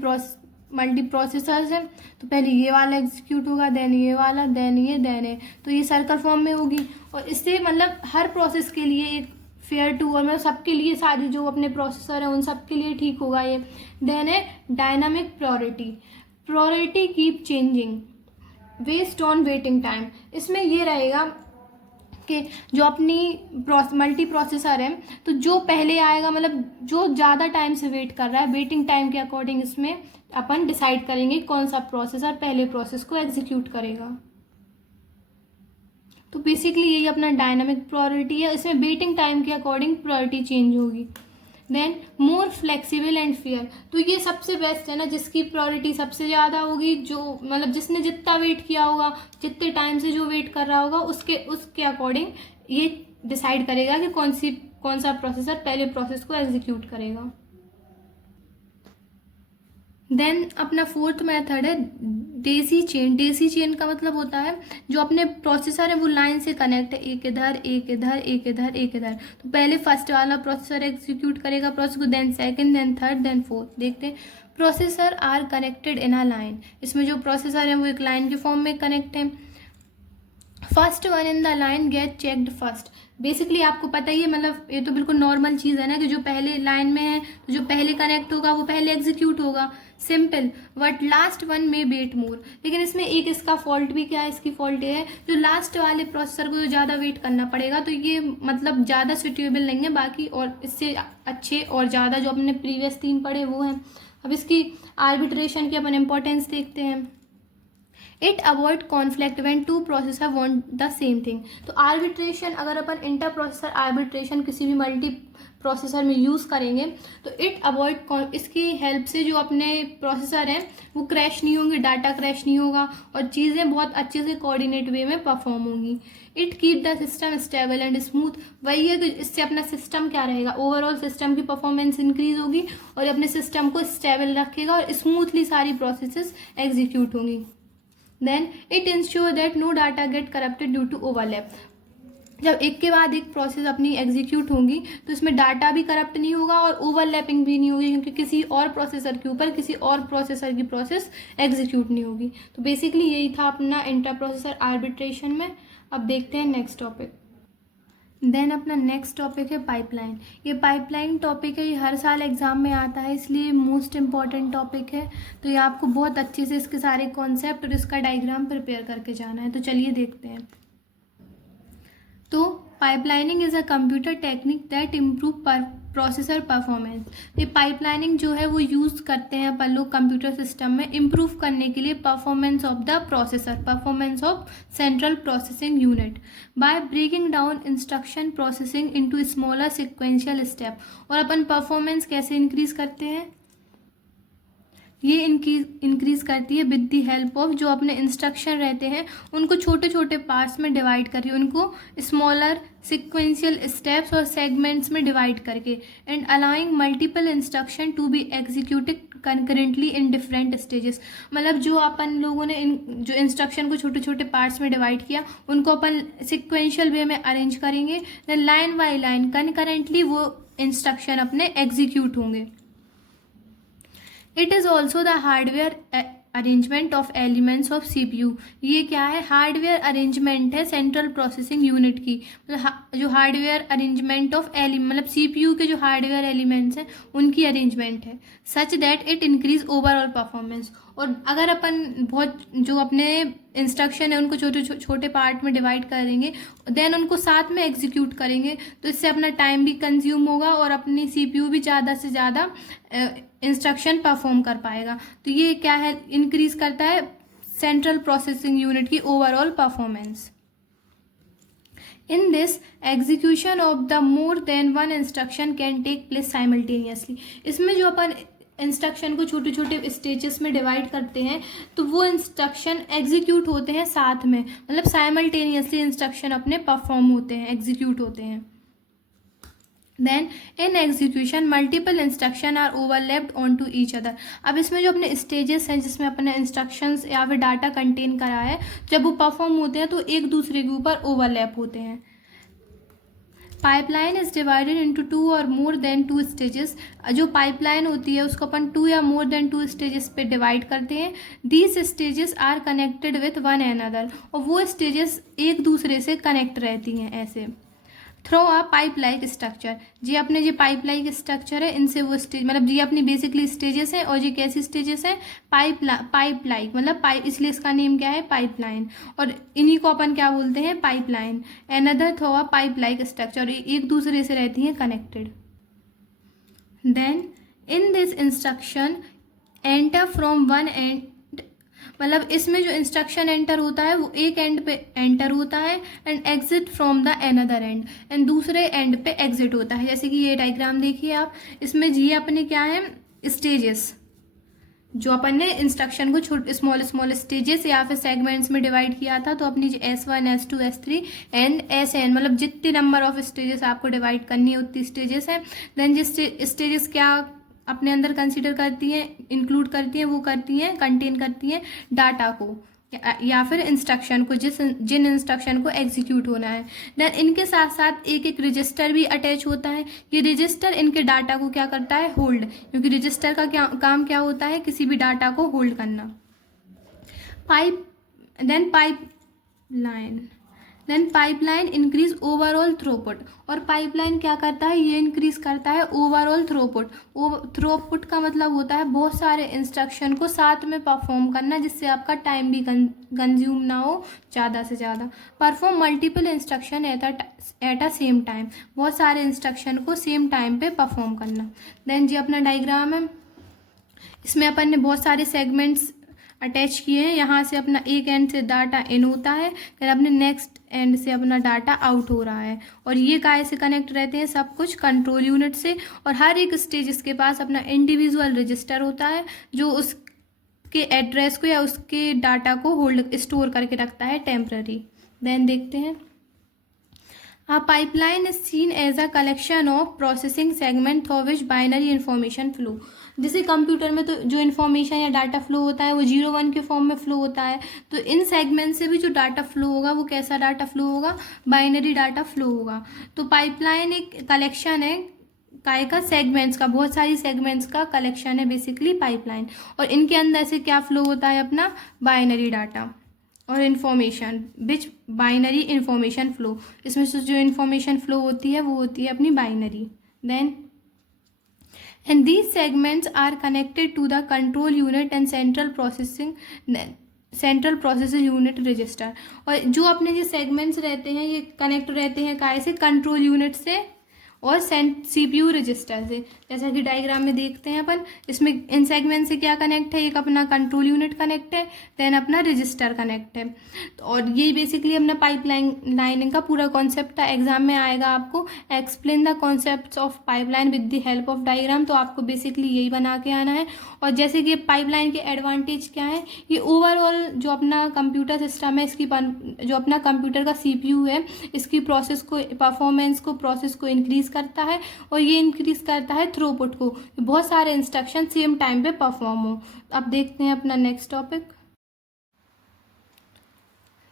मल्टी प्रोसेसर्स है, तो पहले ये वाला एग्जीक्यूट होगा, देन ये वाला, देन ये, देन ये, तो ये सर्कल फॉर्म में होगी। और इससे मतलब हर प्रोसेस के लिए एक फेयर टू, और मतलब सबके लिए, सारी जो अपने प्रोसेसर है उन सब के लिए ठीक होगा ये। देन है dynamic priority keep changing based on waiting time, इसमें ये रहेगा कि जो अपनी मल्टी प्रोसेसर है तो जो पहले आएगा, मतलब जो ज़्यादा टाइम से वेट कर रहा है, वेटिंग टाइम के अकॉर्डिंग इसमें अपन डिसाइड करेंगे कौन सा प्रोसेसर पहले प्रोसेस को एग्जीक्यूट करेगा। तो बेसिकली यही अपना डायनामिक प्रायोरिटी है, इसमें वेटिंग टाइम के अकॉर्डिंग प्रायोरिटी चेंज होगी। Then more flexible and fair, तो ये सबसे बेस्ट है ना, जिसकी प्रायोरिटी सबसे ज़्यादा होगी, जो मतलब जिसने जितना वेट किया होगा, जितने टाइम से जो वेट कर रहा होगा उसके अकॉर्डिंग ये डिसाइड करेगा कि कौन सा प्रोसेसर पहले प्रोसेस को एग्जीक्यूट करेगा। देन अपना फोर्थ मेथड है डेसी चेन का मतलब होता है जो अपने प्रोसेसर है वो लाइन से कनेक्ट है, एक इधर एक इधर एक इधर एक इधर, तो पहले फर्स्ट वाला प्रोसेसर एग्जीक्यूट करेगा प्रोसेस को, then second, then third, then fourth. देखते हैं processor are connected in a line, इसमें जो प्रोसेसर है वो एक लाइन के फॉर्म में कनेक्ट है। First one in the line get checked first, basically आपको पता ही है, मतलब ये तो बिल्कुल नॉर्मल चीज़ है ना कि जो पहले लाइन में है तो जो पहले कनेक्ट होगा वो पहले एग्जीक्यूट होगा, सिंपल। बट लास्ट वन में वेट मोर, लेकिन इसमें एक इसका फॉल्ट भी क्या है, इसकी फॉल्ट ये है जो लास्ट वाले प्रोसेसर को जो ज़्यादा वेट करना पड़ेगा, तो ये मतलब ज़्यादा सुटेबल नहीं है, बाकी और इससे अच्छे और ज़्यादा जो अपने प्रीवियस 3 पढ़े वो हैं। अब इसकी आर्बिट्रेशन की अपन इम्पोर्टेंस देखते हैं। It avoid conflict when two processor want the same thing, तो आर्बिट्रेशन अगर अपन इंटर प्रोसेसर आर्बिट्रेशन किसी भी मल्टी प्रोसेसर में यूज़ करेंगे तो इट अवॉइड, इसकी हेल्प से जो अपने प्रोसेसर हैं वो क्रैश नहीं होंगे, डाटा क्रैश नहीं होगा और चीज़ें बहुत अच्छे से कोऑर्डिनेट वे में परफॉर्म होंगी। It keep the system stable and smooth, वही है कि इससे अपना सिस्टम क्या रहेगा, ओवरऑल सिस्टम की परफॉर्मेंस इंक्रीज होगी और अपने सिस्टम को स्टेबल रखेगा और स्मूथली सारी प्रोसेसेस एग्जीक्यूट होंगी। Then it ensure that no data get corrupted due to overlap, जब एक के बाद एक प्रोसेस अपनी एग्जीक्यूट होंगी तो इसमें डाटा भी करप्ट नहीं होगा और ओवरलैपिंग भी नहीं होगी, क्योंकि किसी और प्रोसेसर के ऊपर किसी और प्रोसेसर की प्रोसेस एग्जीक्यूट नहीं होगी। तो बेसिकली यही था अपना इंटर प्रोसेसर आर्बिट्रेशन में। अब देखते हैं नेक्स्ट टॉपिक। देन अपना नेक्स्ट टॉपिक है पाइपलाइन। ये पाइपलाइन टॉपिक है, ये हर साल एग्जाम में आता है, इसलिए मोस्ट इम्पॉर्टेंट टॉपिक है। तो ये आपको बहुत अच्छे से इसके सारे कॉन्सेप्ट और इसका डायग्राम प्रिपेयर करके जाना है। तो चलिए देखते हैं। तो pipelining is a computer technique that improve processor performance. ये पाइपलाइनिंग जो है वो यूज़ करते हैं अपन लोग कंप्यूटर सिस्टम में इम्प्रूव करने के लिए performance of the processor, performance of central processing unit by breaking down instruction processing into smaller sequential step. और अपन परफॉर्मेंस कैसे इंक्रीज करते हैं, ये इंक्रीज करती है विद दी हेल्प ऑफ जो अपने इंस्ट्रक्शन रहते हैं उनको छोटे छोटे पार्ट्स में डिवाइड करके, उनको स्मॉलर सिक्वेंशियल स्टेप्स और सेगमेंट्स में डिवाइड करके, and allowing multiple instruction to be executed concurrently in different stages. मतलब जो अपन लोगों ने जो इंस्ट्रक्शन को छोटे छोटे पार्ट्स में डिवाइड किया उनको अपन सिक्वेंशियल वे में अरेंज करेंगे, then line by line concurrently वो इंस्ट्रक्शन अपने एग्जीक्यूट होंगे। It is also the hardware arrangement of elements of CPU। ये क्या है, हार्डवेयर अरेंजमेंट है सेंट्रल प्रोसेसिंग यूनिट की, मतलब जो हार्डवेयर अरेंजमेंट ऑफ मतलब CPU के जो हार्डवेयर एलिमेंट्स हैं उनकी अरेंजमेंट है, such that it increase overall performance. और अगर अपन बहुत जो अपने इंस्ट्रक्शन है उनको छोटे छोटे पार्ट में डिवाइड करेंगे, देन उनको साथ में एग्जीक्यूट करेंगे, तो इससे अपना टाइम भी कंज्यूम होगा और अपनी CPU भी ज़्यादा से ज़्यादा इंस्ट्रक्शन परफॉर्म कर पाएगा। तो ये क्या है, इंक्रीज करता है सेंट्रल प्रोसेसिंग यूनिट की overall performance. In this execution of the more than one instruction can take place simultaneously. इसमें जो अपन इंस्ट्रक्शन को छोटे छोटे स्टेजेस में डिवाइड करते हैं तो वो इंस्ट्रक्शन एग्जीक्यूट होते हैं साथ में, मतलब साइमल्टेनियसली इंस्ट्रक्शन अपने परफॉर्म होते हैं, एग्जीक्यूट होते हैं। Then in execution multiple instruction are overlapped on to each other. अब इसमें जो अपने स्टेजेस हैं जिसमें अपने इंस्ट्रक्शंस या फिर डाटा कंटेन करा है, जब वो परफॉर्म होते हैं तो एक दूसरे के ऊपर ओवरलैप होते हैं। पाइपलाइन इज डिवाइडेड इनटू 2 और मोर देन 2 स्टेजेस। जो पाइपलाइन होती है उसको अपन 2 या मोर देन 2 स्टेजेस पे डिवाइड करते हैं। These stages are connected with one another, और वो स्टेजेस एक दूसरे से कनेक्ट रहती हैं ऐसे through a pipe like structure. जी अपने जो पाइप लाइक स्ट्रक्चर है इनसे वो स्टेज, मतलब जी अपनी बेसिकली स्टेजेस हैं, और ये कैसी स्टेजेस हैं, पाइप लाइक, मतलब पाइप, इसलिए इसका नेम क्या है, पाइपलाइन, और इन्हीं को अपन क्या बोलते हैं, pipeline. Another through a pipe like structure, एक दूसरे से रहती हैं connected. Then in this instruction enter from one end, मतलब इसमें जो इंस्ट्रक्शन एंटर होता है वो एक एंड पे एंटर होता है and exit from the another and, and दूसरे एंड पे एग्जिट होता है। जैसे कि ये डायग्राम देखिए आप, इसमें ये अपने क्या है, स्टेजेस, जो अपन ने इंस्ट्रक्शन को छोटे स्मॉल स्मॉल स्टेजेस या फिर सेगमेंट्स में डिवाइड किया था, तो अपनी S1 S2 S3 and SN, मतलब जितने नंबर ऑफ स्टेजेस आपको डिवाइड करनी है उतनी स्टेजेस है। देन जिस स्टेजेस क्या अपने अंदर कंसीडर करती हैं, इंक्लूड करती हैं, वो करती हैं, कंटेन करती हैं डाटा को या फिर इंस्ट्रक्शन को, जिन इंस्ट्रक्शन को एग्जीक्यूट होना है। देन इनके साथ साथ एक एक रजिस्टर भी अटैच होता है। ये रजिस्टर इनके डाटा को क्या करता है, होल्ड, क्योंकि रजिस्टर का काम क्या होता है, किसी भी डाटा को होल्ड करना। पाइपलाइन इंक्रीज ओवरऑल थ्रूपुट, और पाइपलाइन क्या करता है, ये इंक्रीज करता है ओवरऑल थ्रूपुट। थ्रूपुट का मतलब होता है बहुत सारे इंस्ट्रक्शन को साथ में परफॉर्म करना, जिससे आपका टाइम भी कंज्यूम ना हो ज़्यादा से ज़्यादा। Perform multiple instruction at a same time, बहुत सारे इंस्ट्रक्शन को सेम टाइम पे परफॉर्म करना। देन जी अपना डायग्राम है, इसमें अपन ने बहुत सारे सेगमेंट्स अटैच किए हैं। यहाँ से अपना एक एंड से डाटा इन होता है, फिर अपने नेक्स्ट एंड से अपना डाटा आउट हो रहा है, और ये काय से कनेक्ट रहते हैं, सब कुछ कंट्रोल यूनिट से। और हर एक स्टेज के पास अपना इंडिविजुअल रजिस्टर होता है जो उसके एड्रेस को या उसके डाटा को होल्ड स्टोर करके रखता है टेम्पररी। देन देखते हैं, A pipeline is seen as a collection of processing segment through which binary information flow। जैसे कंप्यूटर में तो जो इन्फॉर्मेशन या डाटा फ्लो होता है वो 0-1 के फॉर्म में फ्लो होता है, तो इन सेगमेंट से भी जो डाटा फ्लो होगा वो कैसा डाटा फ्लो होगा, बाइनरी डाटा फ्लो होगा। तो पाइपलाइन एक कलेक्शन है काय का, सेगमेंट्स का, बहुत सारी सेगमेंट्स का कलेक्शन है बेसिकली पाइपलाइन, और इनके अंदर से क्या फ्लो होता है, अपना बाइनरी डाटा और इन्फॉर्मेशन, विच बाइनरी इन्फॉर्मेशन फ्लो। इसमें से जो इन्फॉर्मेशन फ्लो होती है वो होती है अपनी binary. Then and these segments are connected to the control unit and central processing unit register. और जो अपने ये सेगमेंट्स रहते हैं ये कनेक्ट रहते हैं काय से, कंट्रोल यूनिट से और CPU रजिस्टर से। जैसा कि डायग्राम में देखते हैं अपन, इसमें इन सेगमेंट से क्या कनेक्ट है, एक अपना कंट्रोल यूनिट कनेक्ट है, देन अपना रजिस्टर कनेक्ट है। और ये बेसिकली अपना लाइनिंग का पूरा कॉन्सेप्ट था, एग्जाम में आएगा आपको, explain the concepts of pipeline with the help of diagram. तो आपको बेसिकली यही बना के आना है। और जैसे कि पाइपलाइन के एडवांटेज क्या है, ये ओवरऑल जो अपना कंप्यूटर सिस्टम है, इसकी जो अपना कंप्यूटर का CPU है, इसकी प्रोसेस को, परफॉर्मेंस को, प्रोसेस को इंक्रीज करता है, और ये इंक्रीज करता है थ्रूपुट को, बहुत सारे इंस्ट्रक्शन सेम टाइम पे परफॉर्म हो। अब देखते हैं अपना नेक्स्ट टॉपिक।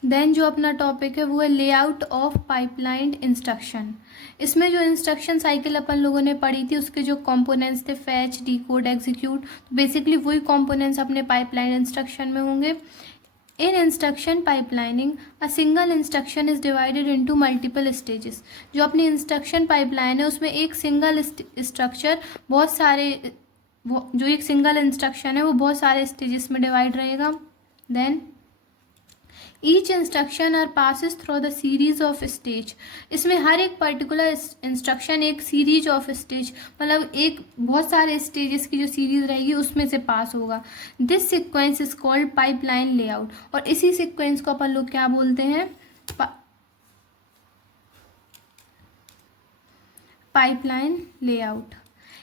देन जो अपना टॉपिक है वो है लेआउट ऑफ पाइपलाइन इंस्ट्रक्शन। इसमें जो इंस्ट्रक्शन साइकिल अपन लोगों ने पढ़ी थी उसके जो कंपोनेंट्स थे, फैच, डिकोड, एग्जीक्यूट, तो बेसिकली वही कंपोनेंट्स अपने पाइपलाइन इंस्ट्रक्शन में होंगे। In instruction pipelining, a single instruction is divided into multiple stages। जो अपनी इंस्ट्रक्शन पाइपलाइन है उसमें एक सिंगल स्ट्रक्चर बहुत सारे, जो एक सिंगल इंस्ट्रक्शन है वो बहुत सारे स्टेजेस में डिवाइड रहेगा। Then each instruction are passes through the series of stage. इसमें हर एक पर्टिकुलर इंस्ट्रक्शन एक सीरीज ऑफ स्टेज, मतलब एक बहुत सारे स्टेजेस की जो सीरीज रहेगी उसमें से पास होगा। This sequence is called pipeline layout, और इसी सीक्वेंस को अपन लोग क्या बोलते हैं, pipeline layout.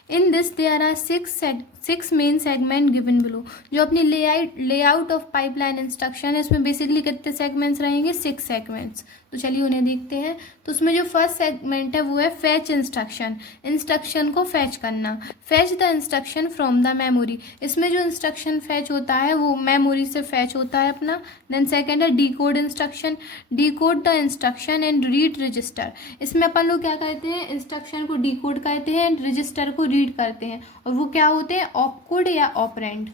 In this there are six main segment given below. जो अपनी लेआउट ऑफ पाइपलाइन इंस्ट्रक्शन है, इसमें बेसिकली कितने सेगमेंट्स रहेंगे? 6 सेगमेंट्स। तो चलिए उन्हें देखते हैं। तो उसमें जो फर्स्ट सेगमेंट है वो है फैच इंस्ट्रक्शन, इंस्ट्रक्शन को फैच करना। Fetch the instruction from the memory, इसमें जो इंस्ट्रक्शन फैच होता है वो मेमोरी से फैच होता है अपना। देन सेकेंड है decode instruction, decode the instruction and read register. इसमें अपन लोग क्या कहते हैं? इंस्ट्रक्शन को डीकोड कहते हैं एंड रजिस्टर को रीड करते हैं, और वो क्या होते हैं? ऑपकोड या operand.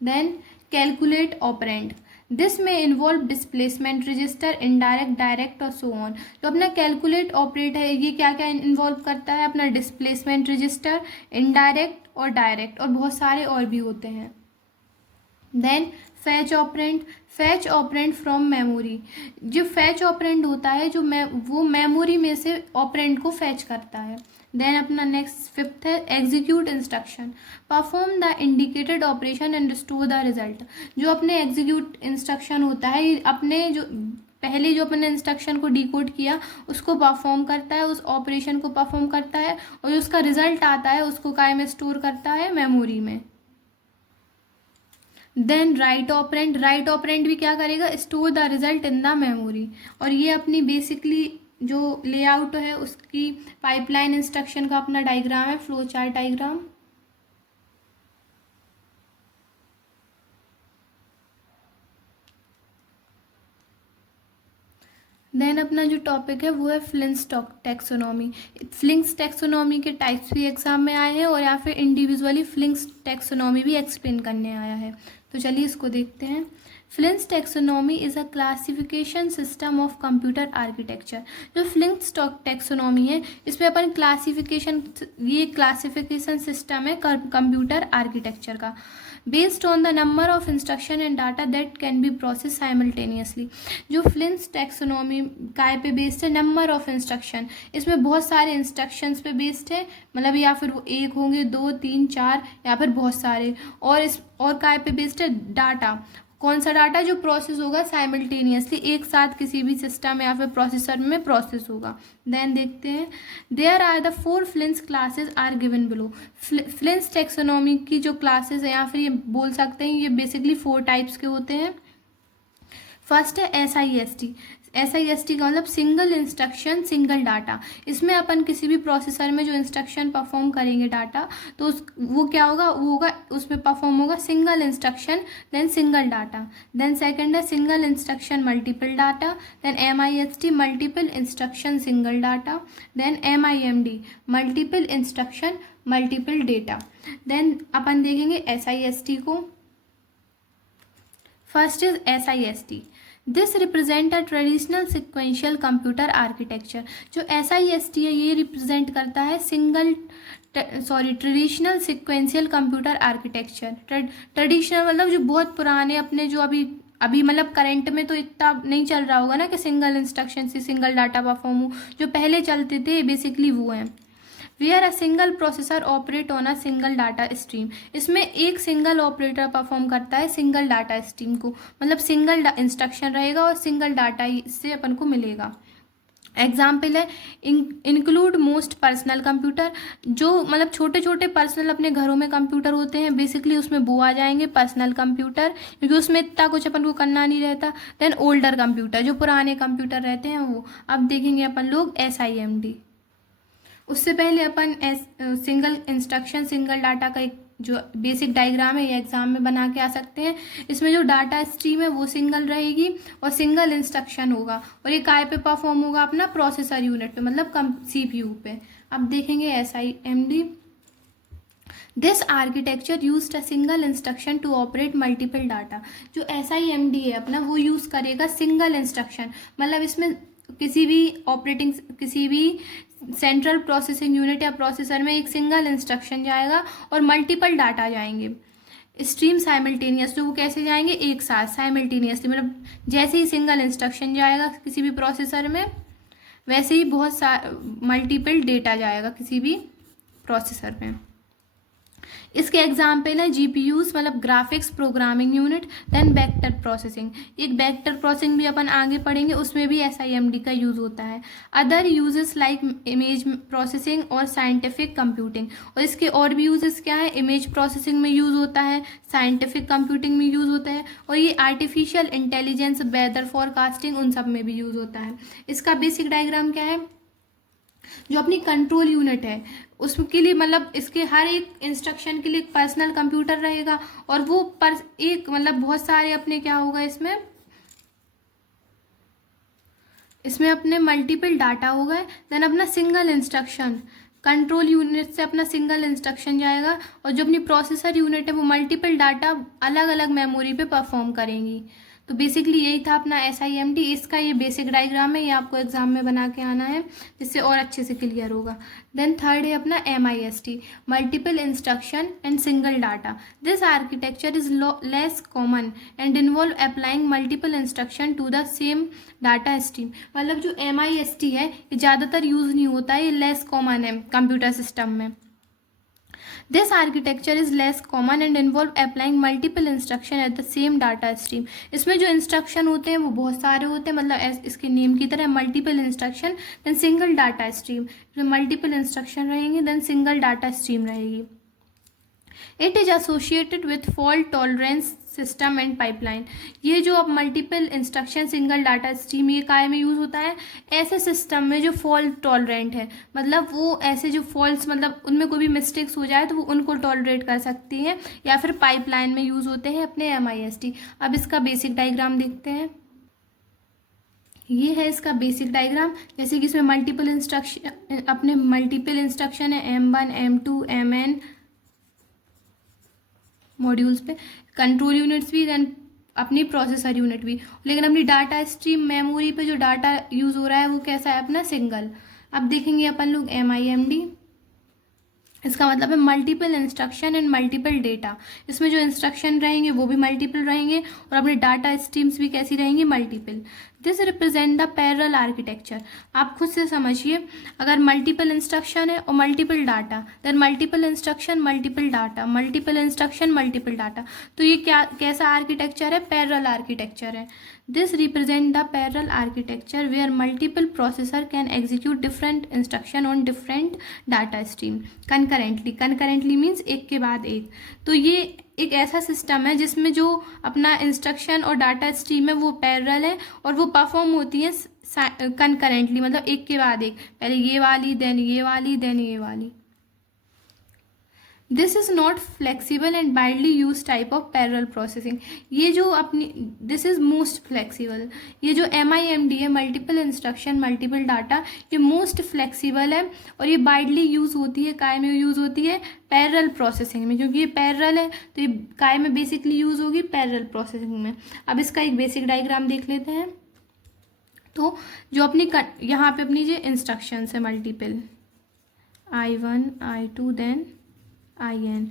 Then calculate operand, this में involve displacement register, indirect, direct और सो ऑन। जो अपना कैलकुलेट ऑपरेट है ये क्या क्या इन्वॉल्व करता है? अपना डिस्प्लेसमेंट रजिस्टर, इनडायरेक्ट और डायरेक्ट, और बहुत सारे और भी होते हैं। Then fetch operand, fetch operand from memory. जो फैच ऑपरेंड होता है वो मेमोरी में से ऑपरेंड को फैच करता है। देन अपना नेक्स्ट फिफ्थ है execute instruction, perform the indicated operation and store the result. जो अपने एग्जीक्यूट इंस्ट्रक्शन होता है ये अपने जो पहले जो अपने इंस्ट्रक्शन को डिकोड किया उसको परफॉर्म करता है, उस ऑपरेशन को परफॉर्म करता है, और जो उसका रिजल्ट आता है उसको काय में स्टोर करता है? मेमोरी में। Then write operand, write operand भी क्या करेगा? Store the result in the memory. और ये अपनी बेसिकली जो लेआउट है उसकी पाइपलाइन इंस्ट्रक्शन का अपना डायग्राम है, फ्लो चार्ट डायग्राम। देन अपना जो टॉपिक है वो है फ्लिंट्स टैक्सोनॉमी। फ्लिंट्स टैक्सोनॉमी के टाइप्स भी एग्जाम में आए हैं, और या फिर इंडिविजुअली फ्लिंट्स टैक्सोनॉमी भी एक्सप्लेन करने आया है। तो चलिए इसको देखते हैं। Flynn's taxonomy is a classification system of computer architecture. जो फ्लिंट्स टैक्सोनॉमी है इसमें अपन ये क्लासिफिकेशन सिस्टम है कंप्यूटर आर्किटेक्चर का, based on the number of instruction and data that can be process simultaneously. जो फ्लिंट्स टैक्सोनॉमी काय पे बेस्ड है? Number of instruction. इसमें बहुत सारे इंस्ट्रक्शंस पे बेस्ड है, मतलब या फिर वो एक होंगे, 2, 3, 4, या फिर बहुत सारे। और काय पे बेस्ड है? डाटा। कौन सा डाटा? जो प्रोसेस होगा साइमल्टेनियसली, एक साथ किसी भी सिस्टम या फिर प्रोसेसर में प्रोसेस होगा। देन देखते हैं, there are the 4 Flynn's classes are given below. Flynn's taxonomy की जो क्लासेस है, या फिर ये बोल सकते हैं ये बेसिकली 4 टाइप्स के होते हैं। फर्स्ट है SIST। SIST का मतलब सिंगल इंस्ट्रक्शन सिंगल डाटा। इसमें अपन किसी भी प्रोसेसर में जो इंस्ट्रक्शन परफॉर्म करेंगे डाटा, तो वो क्या होगा? वो होगा उसमें परफॉर्म होगा single instruction then single data. Then second है single instruction multiple data. Then MIST multiple instruction single data. Then MIMD multiple instruction multiple data. Then अपन देखेंगे SIST को। First is SIST, this represent a traditional sequential computer architecture. जो SIST है ये रिप्रेजेंट करता है traditional sequential computer architecture. Traditional मतलब जो बहुत पुराने अपने जो अभी मतलब करंट में तो इतना नहीं चल रहा होगा ना कि सिंगल इंस्ट्रक्शन से सिंगल डाटा परफॉर्म हो, जो पहले चलते थे बेसिकली वो हैं। Where a single processor operate on a single data stream. इसमें एक सिंगल ऑपरेटर परफॉर्म करता है सिंगल डाटा स्ट्रीम को, मतलब सिंगल इंस्ट्रक्शन रहेगा और सिंगल डाटा इससे अपन को मिलेगा। एग्जाम्पल है इंक्लूड मोस्ट पर्सनल कंप्यूटर। जो मतलब छोटे छोटे पर्सनल अपने घरों में कंप्यूटर होते हैं बेसिकली उसमें वो आ जाएंगे पर्सनल कंप्यूटर, क्योंकि उसमें इतना कुछ अपन को करना नहीं रहता। देन ओल्डर कंप्यूटर, जो पुराने कंप्यूटर रहते हैं वो। अब देखेंगे अपन लोग SIMD। उससे पहले अपन सिंगल इंस्ट्रक्शन सिंगल डाटा का एक जो बेसिक डायग्राम है ये एग्जाम में बना के आ सकते हैं। इसमें जो डाटा स्ट्रीम है वो सिंगल रहेगी और सिंगल इंस्ट्रक्शन होगा, और ये काय पे परफॉर्म होगा? अपना प्रोसेसर यूनिट पे, मतलब CPU पे। अब देखेंगे SIMD। This architecture used a single instruction to operate multiple data. जो SIMD है अपना वो यूज़ करेगा सिंगल इंस्ट्रक्शन, मतलब इसमें किसी भी सेंट्रल प्रोसेसिंग यूनिट या प्रोसेसर में एक सिंगल इंस्ट्रक्शन जाएगा और मल्टीपल डाटा जाएंगे स्ट्रीम साइमल्टेनियस। तो वो कैसे जाएंगे? एक साथ साइमल्टेनियसली, मतलब जैसे ही सिंगल इंस्ट्रक्शन जाएगा किसी भी प्रोसेसर में वैसे ही बहुत मल्टीपल डेटा जाएगा किसी भी प्रोसेसर में। इसके एग्जाम्पल हैं जीपीयूज मतलब graphics programming unit, then vector processing. एक वेक्टर प्रोसेसिंग भी अपन आगे पढ़ेंगे, उसमें भी SIMD का यूज़ होता है। Other uses like image processing और साइंटिफिक कंप्यूटिंग। और इसके और भी यूजेस क्या है, इमेज प्रोसेसिंग में यूज़ होता है, साइंटिफिक कंप्यूटिंग में यूज़ होता है, और ये आर्टिफिशियल इंटेलिजेंस, वेदर फोरकास्टिंग, उन सब में भी यूज़ होता है। इसका बेसिक डायग्राम क्या है, जो अपनी कंट्रोल यूनिट है उसके लिए मतलब इसके हर एक इंस्ट्रक्शन के लिए एक पर्सनल कंप्यूटर रहेगा, और वो पर एक मतलब बहुत सारे अपने क्या होगा इसमें अपने मल्टीपल डाटा होगा। देन अपना सिंगल इंस्ट्रक्शन, कंट्रोल यूनिट से अपना सिंगल इंस्ट्रक्शन जाएगा, और जो अपनी प्रोसेसर यूनिट है वो मल्टीपल डाटा अलग अलग मेमोरी पे परफॉर्म करेंगी। तो बेसिकली यही था अपना SIMD। इसका ये बेसिक डायग्राम है, ये आपको एग्जाम में बना के आना है जिससे और अच्छे से क्लियर होगा। देन थर्ड है अपना MIST, multiple instruction and single data. This architecture is less common and involve applying multiple instruction to the same data stream. मतलब जो MIST है ये ज़्यादातर यूज़ नहीं होता है, ये लेस कॉमन है कंप्यूटर सिस्टम में। This architecture is less common and involve applying multiple instruction at the same data stream। इसमें जो इंस्ट्रक्शन होते हैं वो बहुत सारे होते हैं, मतलब इसके नेम की तरह multiple instruction then single data stream. Multiple instruction रहेंगे देन सिंगल डाटा स्ट्रीम रहेगी। It is associated with fault tolerance system and pipeline. ये जो अब multiple instruction single data stream ये काय में यूज़ होता है, ऐसे सिस्टम में जो फॉल्ट टॉलरेंट है, मतलब वो ऐसे जो फॉल्ट्स मतलब उनमें कोई भी मिस्टेक्स हो जाए तो वो उनको टॉलरेट कर सकती हैं, या फिर पाइपलाइन में यूज़ होते हैं अपने MIST। अब इसका बेसिक डायग्राम देखते हैं। ये है इसका बेसिक डायग्राम, जैसे कि इसमें मल्टीपल इंस्ट्रक्शन अपने मल्टीपल इंस्ट्रक्शन है M1 M2 MN मॉड्यूल्स पे, कंट्रोल यूनिट्स भी, देन अपनी प्रोसेसर यूनिट भी। लेकिन अपनी डाटा स्ट्रीम मेमोरी पे जो डाटा यूज़ हो रहा है वो कैसा है अपना सिंगल। अब देखेंगे अपन लोग MIMD। इसका मतलब है multiple instruction and multiple data. इसमें जो इंस्ट्रक्शन रहेंगे वो भी मल्टीपल रहेंगे और अपने डाटा स्ट्रीम्स भी कैसी रहेंगी, multiple. This represent the parallel architecture. आप खुद से समझिए, अगर मल्टीपल इंस्ट्रक्शन है और multiple data, then multiple instruction multiple data, multiple instruction multiple data, तो ये क्या कैसा आर्किटेक्चर है, पैरेलल आर्किटेक्चर है। This represent the parallel architecture where multiple processor can execute different instruction on different data stream concurrently. Concurrently means एक के बाद एक। तो ये एक ऐसा सिस्टम है जिसमें जो अपना इंस्ट्रक्शन और डाटा स्ट्रीम है वो पैरेलल है और वो परफॉर्म होती है कंकरेंटली, मतलब एक के बाद एक, पहले ये वाली देन ये वाली देन ये वाली। This is not flexible and widely use type of parallel processing. ये जो अपनी दिस इज़ मोस्ट फ्लेक्सिबल। ये जो MIMD है, मल्टीपल इंस्ट्रक्शन मल्टीपल डाटा, ये मोस्ट फ्लेक्सिबल है और ये वाइडली यूज़ होती है, काय में यूज़ होती है, पैरेलल प्रोसेसिंग में। क्योंकि ये पैरेलल है तो ये काय में बेसिकली यूज़ होगी, पैरेलल प्रोसेसिंग में। अब इसका एक बेसिक डायग्राम देख लेते हैं। तो जो अपनी यहाँ पे अपनी जो इंस्ट्रक्शंस है multiple I1 I2 then IN,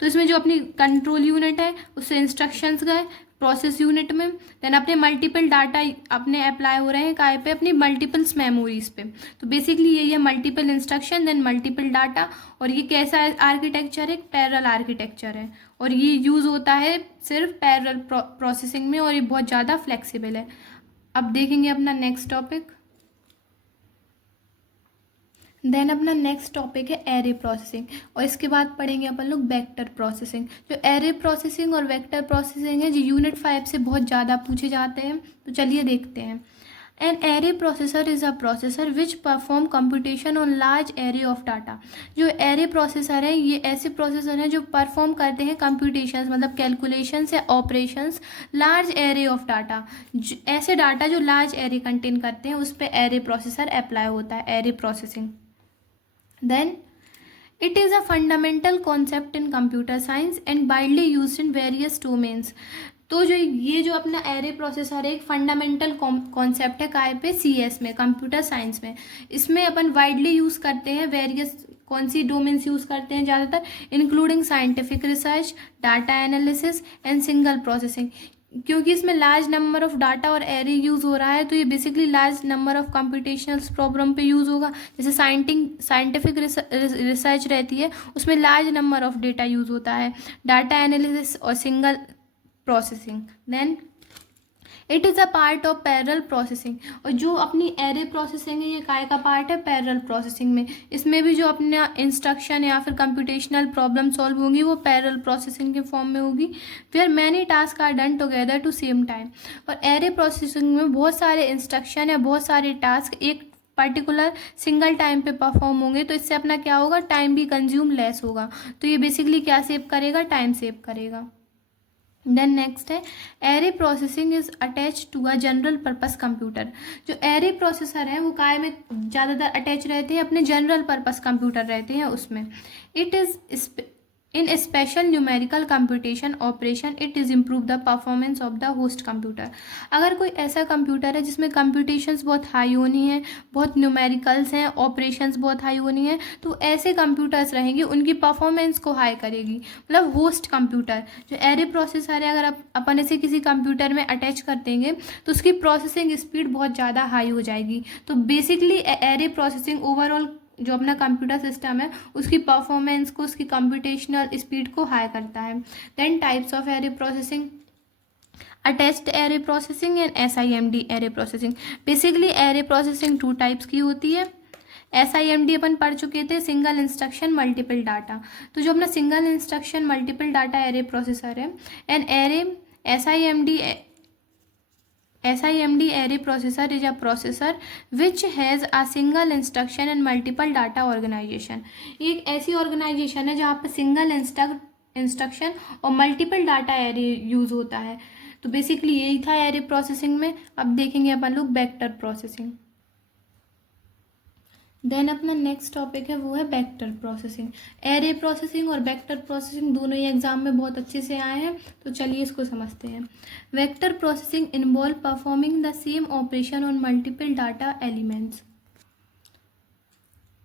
तो इसमें जो अपनी कंट्रोल यूनिट है उससे इंस्ट्रक्शंस गए प्रोसेस यूनिट में, देन अपने मल्टीपल डाटा अपने अप्लाई हो रहे हैं काय पे, अपनी मल्टीपल्स मेमोरीज पे। तो बेसिकली यही है multiple instruction then multiple data. और ये कैसा आर्किटेक्चर है, एक पैरेलल आर्किटेक्चर है और ये यूज़ होता है सिर्फ पैरेलल प्रोसेसिंग में और ये बहुत ज़्यादा फ्लेक्सिबल है। अब देखेंगे अपना नेक्स्ट टॉपिक। देन अपना नेक्स्ट टॉपिक है एरे प्रोसेसिंग और इसके बाद पढ़ेंगे अपन लोग वेक्टर प्रोसेसिंग। जो एरे प्रोसेसिंग और वेक्टर प्रोसेसिंग है जो यूनिट 5 से बहुत ज़्यादा पूछे जाते हैं, तो चलिए देखते हैं। An array processor is a processor which perform computation on large array of data. जो एरे प्रोसेसर है ये ऐसे प्रोसेसर हैं जो परफॉर्म करते हैं कंप्यूटेशंस मतलब कैलकुलेशंस या operations large array of data. ऐसे डाटा जो लार्ज एरे कंटेन करते हैं उस पर एरे प्रोसेसर अप्लाई होता है, array processing. Then it is a fundamental concept in computer science and widely used in various domains। तो जो ये जो अपना एरे प्रोसेसर है एक फंडामेंटल कॉन्सेप्ट है काय पे, CS में, कंप्यूटर साइंस में। इसमें अपन वाइडली यूज़ करते हैं, वेरियस कौन सी डोमेन्स यूज़ करते हैं ज़्यादातर, including scientific research, data analysis and single processing. क्योंकि इसमें लार्ज नंबर ऑफ डाटा और एरे यूज़ हो रहा है, तो ये basically large number of computational problem पे यूज़ होगा। जैसे साइंटिफिक रिसर्च रहती है, उसमें large number of data use होता है, डाटा एनालिसिस और single processing. Then it is a part of parallel processing. और जो अपनी एरे प्रोसेसिंग है, ये काय का पार्ट है? पैरेलल प्रोसेसिंग में। इसमें भी जो अपना इंस्ट्रक्शन या फिर कंप्यूटेशनल प्रॉब्लम सॉल्व होंगी वो पैरेलल प्रोसेसिंग के फॉर्म में होगी, where many task are done together to same time. और एरे प्रोसेसिंग में बहुत सारे इंस्ट्रक्शन या बहुत सारे टास्क एक पर्टिकुलर सिंगल टाइम पे परफॉर्म होंगे, तो इससे अपना क्या होगा? टाइम भी कंज्यूम लेस होगा। तो ये बेसिकली क्या सेव करेगा? टाइम सेव करेगा। देन नेक्स्ट है array processing is attach to a general purpose computer. जो एरे प्रोसेसर है वो काय में ज़्यादातर अटैच रहते हैं? अपने जनरल पर्पस कंप्यूटर रहते हैं उसमें। It is in special numerical computation operation it is improve the performance of the host computer. अगर कोई ऐसा कंप्यूटर है जिसमें कंप्यूटेशंस बहुत हाई होनी है, बहुत न्यूमेरिकल्स हैं, ऑपरेशंस बहुत हाई होनी है, तो ऐसे कंप्यूटर्स रहेंगे, उनकी परफॉर्मेंस को हाई करेगी। मतलब होस्ट कंप्यूटर जो एरे प्रोसेसर है, अगर अपन इसे किसी कंप्यूटर में अटैच कर देंगे तो उसकी प्रोसेसिंग स्पीड बहुत ज़्यादा हाई हो जाएगी। तो बेसिकली एरे प्रोसेसिंग ओवरऑल जो अपना कंप्यूटर सिस्टम है उसकी परफॉर्मेंस को, उसकी कंप्यूटेशनल स्पीड को हाई करता है। Then types of array processing, attached array processing and SIMD array processing. Basically array processing 2 types की होती है। SIMD अपन पढ़ चुके थे, सिंगल इंस्ट्रक्शन मल्टीपल डाटा। तो जो अपना single instruction multiple data array processor है, and array SIMD array processor is a processor which has a single instruction and multiple data organization। ये एक ऐसी ऑर्गेनाइजेशन है जहाँ पे सिंगल इंस्ट्रक्शन और मल्टीपल डाटा एरे यूज़ होता है। तो बेसिकली यही था एरे प्रोसेसिंग में। अब देखेंगे अपन लोग वेक्टर प्रोसेसिंग। देन अपना नेक्स्ट टॉपिक है वो है वेक्टर प्रोसेसिंग। एरे प्रोसेसिंग और वेक्टर प्रोसेसिंग दोनों ही एग्जाम में बहुत अच्छे से आए हैं, तो चलिए इसको समझते हैं। Vector processing involve performing the same operation on multiple data elements.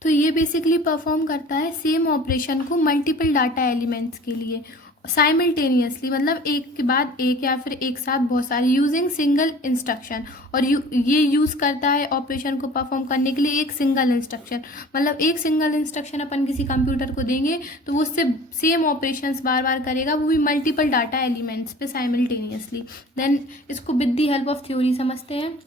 तो ये बेसिकली परफॉर्म करता है सेम ऑपरेशन को मल्टीपल डाटा एलिमेंट्स के लिए साइमल्टेनियसली, मतलब एक के बाद एक या फिर एक साथ बहुत सारे, यूजिंग सिंगल इंस्ट्रक्शन। और ये यूज़ करता है ऑपरेशन को परफॉर्म करने के लिए एक सिंगल इंस्ट्रक्शन। मतलब एक सिंगल इंस्ट्रक्शन अपन किसी कंप्यूटर को देंगे तो वो उससे सेम ऑपरेशंस बार बार करेगा, वो भी मल्टीपल डाटा एलिमेंट्स पे साइमल्टेनियसली। देन इसको with the help of theory समझते हैं।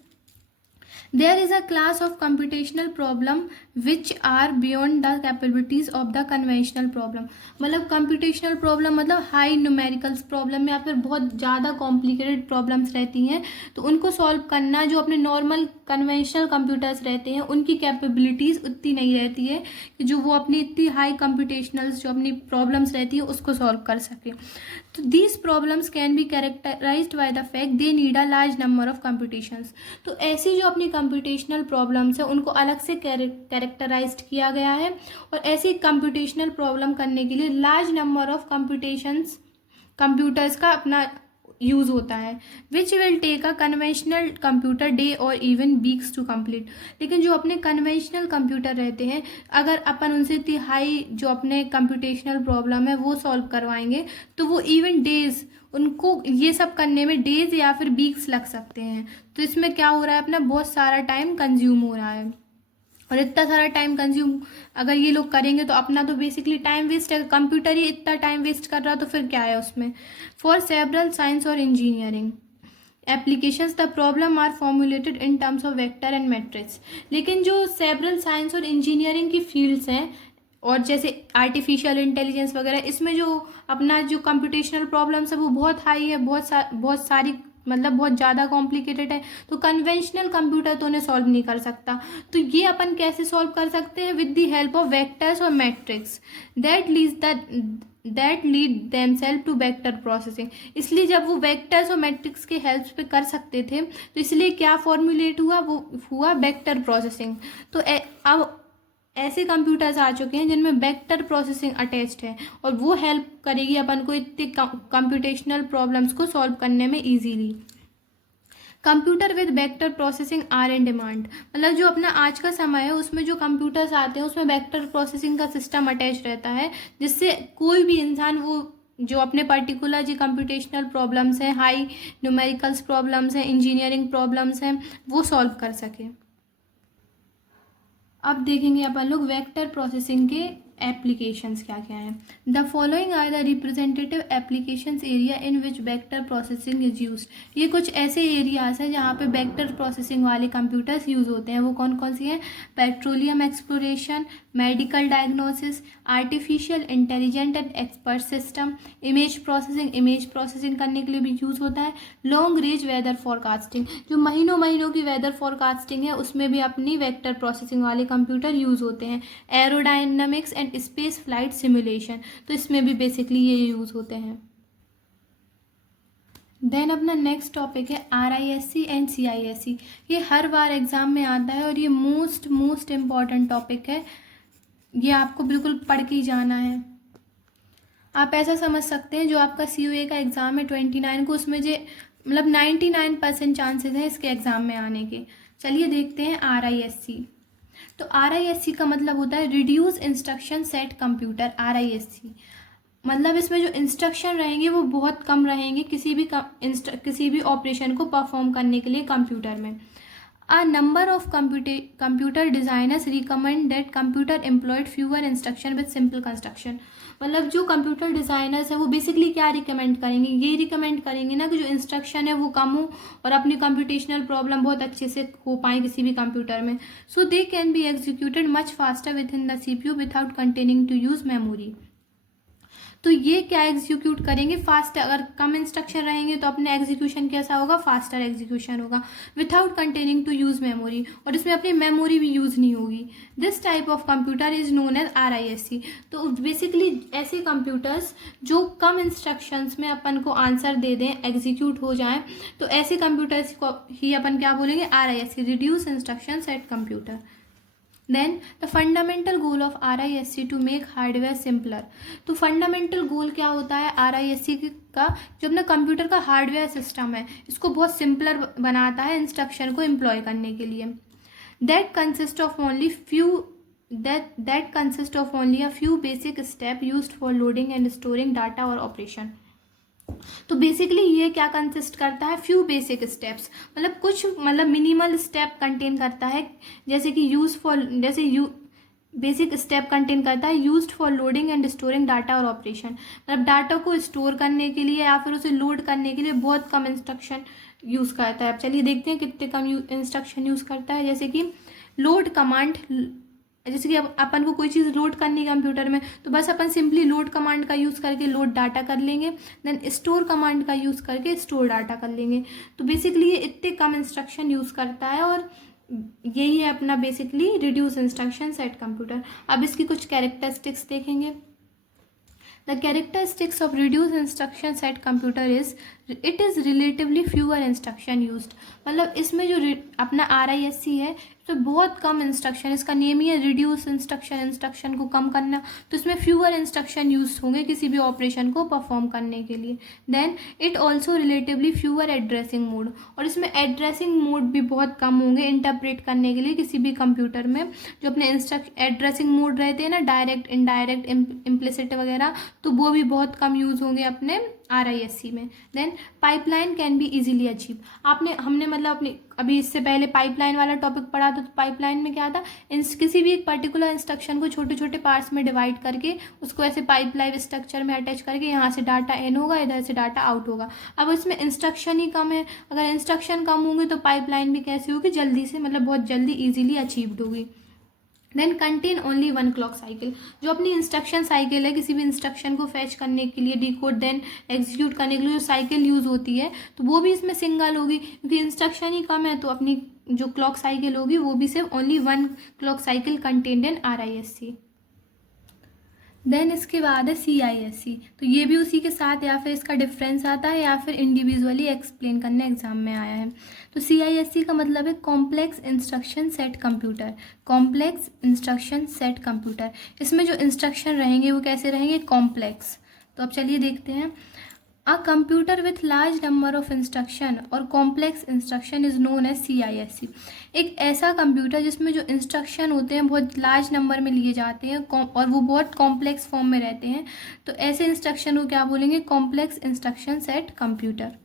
There is a class of computational problem which are beyond the capabilities of the conventional problem। मतलब computational problem मतलब हाई न्यूमेरिकल्स प्रॉब्लम या फिर बहुत ज़्यादा कॉम्प्लिकेटेड प्रॉब्लम्स रहती हैं, तो उनको सॉल्व करना जो अपने नॉर्मल कन्वेंशनल कंप्यूटर्स रहते हैं उनकी कैपेबिलिटीज़ उतनी नहीं रहती है कि जो वो अपनी इतनी हाई कंप्यूटेशनल्स जो अपनी प्रॉब्लम्स रहती है उसको सॉल्व कर सके। तो these problems can be characterized by the fact they need a large number of computations. तो ऐसी जो अपनी कंप्यूटेशनल प्रॉब्लम्स है उनको अलग से कैरेक्टराइज्ड किया गया है, और ऐसी कंप्यूटेशनल प्रॉब्लम करने के लिए लार्ज नंबर ऑफ कंप्यूटर्स का अपना यूज़ होता है, which will take a conventional computer day और इवन वीक्स टू कंप्लीट। लेकिन जो अपने कन्वेंशनल कंप्यूटर रहते हैं, अगर अपन उनसे इतनी हाई जो अपने कंप्यूटेशनल प्रॉब्लम है वो सॉल्व करवाएंगे तो वो इवन डेज, उनको ये सब करने में डेज या फिर वीक्स लग सकते हैं। तो इसमें क्या हो रहा है, अपना बहुत सारा टाइम कंज्यूम हो रहा है, और इतना सारा टाइम कंज्यूम अगर ये लोग करेंगे तो अपना तो बेसिकली टाइम वेस्ट है। कंप्यूटर ही इतना टाइम वेस्ट कर रहा है तो फिर क्या है उसमें। फॉर सेवरल साइंस और engineering applications the problem are formulated in terms of vector and matrix. लेकिन जो सेवरल साइंस और इंजीनियरिंग की फील्ड्स हैं और जैसे आर्टिफिशियल इंटेलिजेंस वगैरह, इसमें जो अपना जो कंप्यूटेशनल प्रॉब्लम्स है वो बहुत हाई है, बहुत सारी, मतलब बहुत ज़्यादा कॉम्प्लिकेटेड है, तो कन्वेंशनल कंप्यूटर तो उन्हें सॉल्व नहीं कर सकता। तो ये अपन कैसे सॉल्व कर सकते हैं? With the help of vectors और matrix that lead themselves to vector processing. इसलिए जब वो वेक्टर्स और मैट्रिक्स के हेल्प पे कर सकते थे तो इसलिए क्या फॉर्मुलेट हुआ, वो हुआ वेक्टर प्रोसेसिंग। तो अब ऐसे कंप्यूटर्स आ चुके हैं जिनमें वेक्टर प्रोसेसिंग अटैच्ड है, और वो हेल्प करेगी अपन को इतने कंप्यूटेशनल प्रॉब्लम्स को सॉल्व करने में easily. Computer with vector processing are in demand. मतलब जो अपना आज का समय है उसमें जो कंप्यूटर्स आते हैं उसमें वेक्टर प्रोसेसिंग का सिस्टम अटैच रहता है, जिससे कोई भी इंसान वो जो अपने पर्टिकुलर जो कंप्यूटेशनल प्रॉब्लम्स हैं, हाई न्यूमेरिकल्स प्रॉब्लम्स हैं, इंजीनियरिंग प्रॉब्लम्स हैं, वो सॉल्व कर सके। अब देखेंगे अपन लोग वेक्टर प्रोसेसिंग के एप्लीकेशंस क्या क्या हैं। The following are the representative applications area in which vector processing is used. ये कुछ ऐसे एरियाज हैं जहाँ पे वेक्टर प्रोसेसिंग वाले कंप्यूटर्स यूज़ होते हैं। वो कौन कौन सी हैं? Petroleum exploration, medical diagnosis, artificial intelligent and expert system, image processing करने के लिए भी यूज़ होता है। लॉन्ग रेंज वेदर फॉरकास्टिंग, जो महीनों महीनों की वेदर फॉरकास्टिंग है उसमें भी अपनी वेक्टर प्रोसेसिंग वाले कंप्यूटर यूज़ होते हैं। Aerodynamics and space flight simulation, तो इसमें भी बेसिकली ये यूज़ होते हैं। देन अपना नेक्स्ट टॉपिक है RISC एंड CISC। ये हर बार एग्ज़ाम में आता है और ये मोस्ट इम्पॉर्टेंट टॉपिक है। ये आपको बिल्कुल पढ़ के ही जाना है। आप ऐसा समझ सकते हैं जो आपका COA का एग्ज़ाम है 29 को, उसमें जो मतलब 99% चांसेस हैं इसके एग्ज़ाम में आने के। चलिए देखते हैं RISC। तो RISC का मतलब होता है reduce instruction set computer. RISC मतलब इसमें जो इंस्ट्रक्शन रहेंगे वो बहुत कम रहेंगे किसी भी ऑपरेशन को परफॉर्म करने के लिए कंप्यूटर में। A number of computer designers recommend that computer employed fewer instruction with simple construction। मतलब जो कंप्यूटर डिज़ाइनर्स है वो बेसिकली क्या रिकमेंड करेंगे? ये रिकमेंड करेंगे ना कि जो इंस्ट्रक्शन है वो कम हो और अपनी कंप्यूटेशनल प्रॉब्लम बहुत अच्छे से हो पाए किसी भी कंप्यूटर में। So they can be executed much faster within the CPU without containing to use memory. तो ये क्या एग्जीक्यूट करेंगे? फास्ट। अगर कम इंस्ट्रक्शन रहेंगे तो अपने एग्जीक्यूशन कैसा होगा? फास्टर एग्जीक्यूशन होगा without containing to use memory, और इसमें अपनी मेमोरी भी यूज़ नहीं होगी। This type of computer is known as RISC। तो बेसिकली ऐसे कंप्यूटर्स जो कम इंस्ट्रक्शंस में अपन को आंसर दे दें, एग्जीक्यूट हो जाएं, तो ऐसे कंप्यूटर्स को ही अपन क्या बोलेंगे? RISC, reduce instruction set computer. Then the fundamental goal of RISC to make hardware simpler. तो फंडामेंटल गोल क्या होता है RISC का? जो अपना कंप्यूटर का हार्डवेयर सिस्टम है इसको बहुत सिंपलर बनाता है इंस्ट्रक्शन को एम्प्लॉय करने के लिए। That consist of only a few basic step used for loading and storing data और ऑपरेशन। तो बेसिकली ये क्या कंसिस्ट करता है? फ्यू बेसिक स्टेप्स, मतलब मिनिमल स्टेप कंटेन करता है। जैसे कि बेसिक स्टेप कंटेन करता है used for loading and storing data और ऑपरेशन। मतलब डाटा को स्टोर करने के लिए या फिर उसे लोड करने के लिए बहुत कम इंस्ट्रक्शन यूज़ करता है। अब चलिए देखते हैं कितने कम इंस्ट्रक्शन यूज़ करता है। जैसे कि लोड कमांड, जैसे कि अपन को कोई चीज़ लोड करनी है कंप्यूटर में तो बस अपन सिंपली लोड कमांड का यूज़ करके लोड डाटा कर लेंगे, देन स्टोर कमांड का यूज़ करके स्टोर डाटा कर लेंगे। तो बेसिकली ये इतने कम इंस्ट्रक्शन यूज़ करता है और यही है अपना basically reduce instruction set computer. अब इसकी कुछ कैरेक्टरिस्टिक्स देखेंगे। The characteristics of reduce instruction set computer is it is relatively fewer instruction used. मतलब इसमें जो अपना RISC है तो बहुत कम इंस्ट्रक्शन, इसका नेम ही है रिड्यूस इंस्ट्रक्शन को कम करना, तो इसमें फ्यूअर इंस्ट्रक्शन यूज होंगे किसी भी ऑपरेशन को परफॉर्म करने के लिए। Then it also relatively fewer addressing mode, और इसमें एड्रेसिंग मोड भी बहुत कम होंगे इंटरप्रेट करने के लिए किसी भी कंप्यूटर में। जो अपने एड्रेसिंग मोड रहते हैं ना, डायरेक्ट, इनडायरेक्ट, इम्प्लिसिट वगैरह, तो वो भी बहुत कम यूज़ होंगे अपने RISC में। Then pipeline can be easily achieve. हमने मतलब अपनी अभी इससे पहले पाइपलाइन वाला टॉपिक पढ़ा था। तो पाइपलाइन में क्या था? किसी भी एक पर्टिकुलर इंस्ट्रक्शन को छोटे छोटे पार्ट्स में डिवाइड करके उसको ऐसे पाइपलाइन स्ट्रक्चर में अटैच करके यहाँ से डाटा इन होगा, इधर से डाटा आउट होगा। अब इसमें इंस्ट्रक्शन ही कम है, अगर इंस्ट्रक्शन कम होंगे तो पाइपलाइन भी कैसी होगी? जल्दी से, मतलब बहुत जल्दी ईजिली अचीव्ड होगी। Then contain only one clock cycle. जो अपनी इंस्ट्रक्शन साइकिल है, किसी भी इंस्ट्रक्शन को फैच करने के लिए, डिकोड देन एग्जीक्यूट करने के लिए जो साइकिल यूज़ होती है तो वो भी इसमें सिंगल होगी, क्योंकि इंस्ट्रक्शन ही कम है। तो अपनी जो क्लॉक साइकिल होगी वो भी सिर्फ only one clock cycle contained in RISC। Then इसके बाद है CISC। तो ये भी उसी के साथ या फिर इसका डिफरेंस आता है या फिर इंडिविजुअली एक्सप्लेन करने एग्जाम में आया है। तो CISC का मतलब है complex instruction set computer. Complex instruction set computer, इसमें जो इंस्ट्रक्शन रहेंगे वो कैसे रहेंगे? कॉम्प्लेक्स। तो अब चलिए देखते हैं। A computer with large number of instruction और complex instruction is known as CISC। एक ऐसा कंप्यूटर जिसमें जो इंस्ट्रक्शन होते हैं बहुत लार्ज नंबर में लिए जाते हैं और वो बहुत कॉम्प्लेक्स फॉर्म में रहते हैं, तो ऐसे इंस्ट्रक्शन को क्या बोलेंगे? Complex instruction set computer.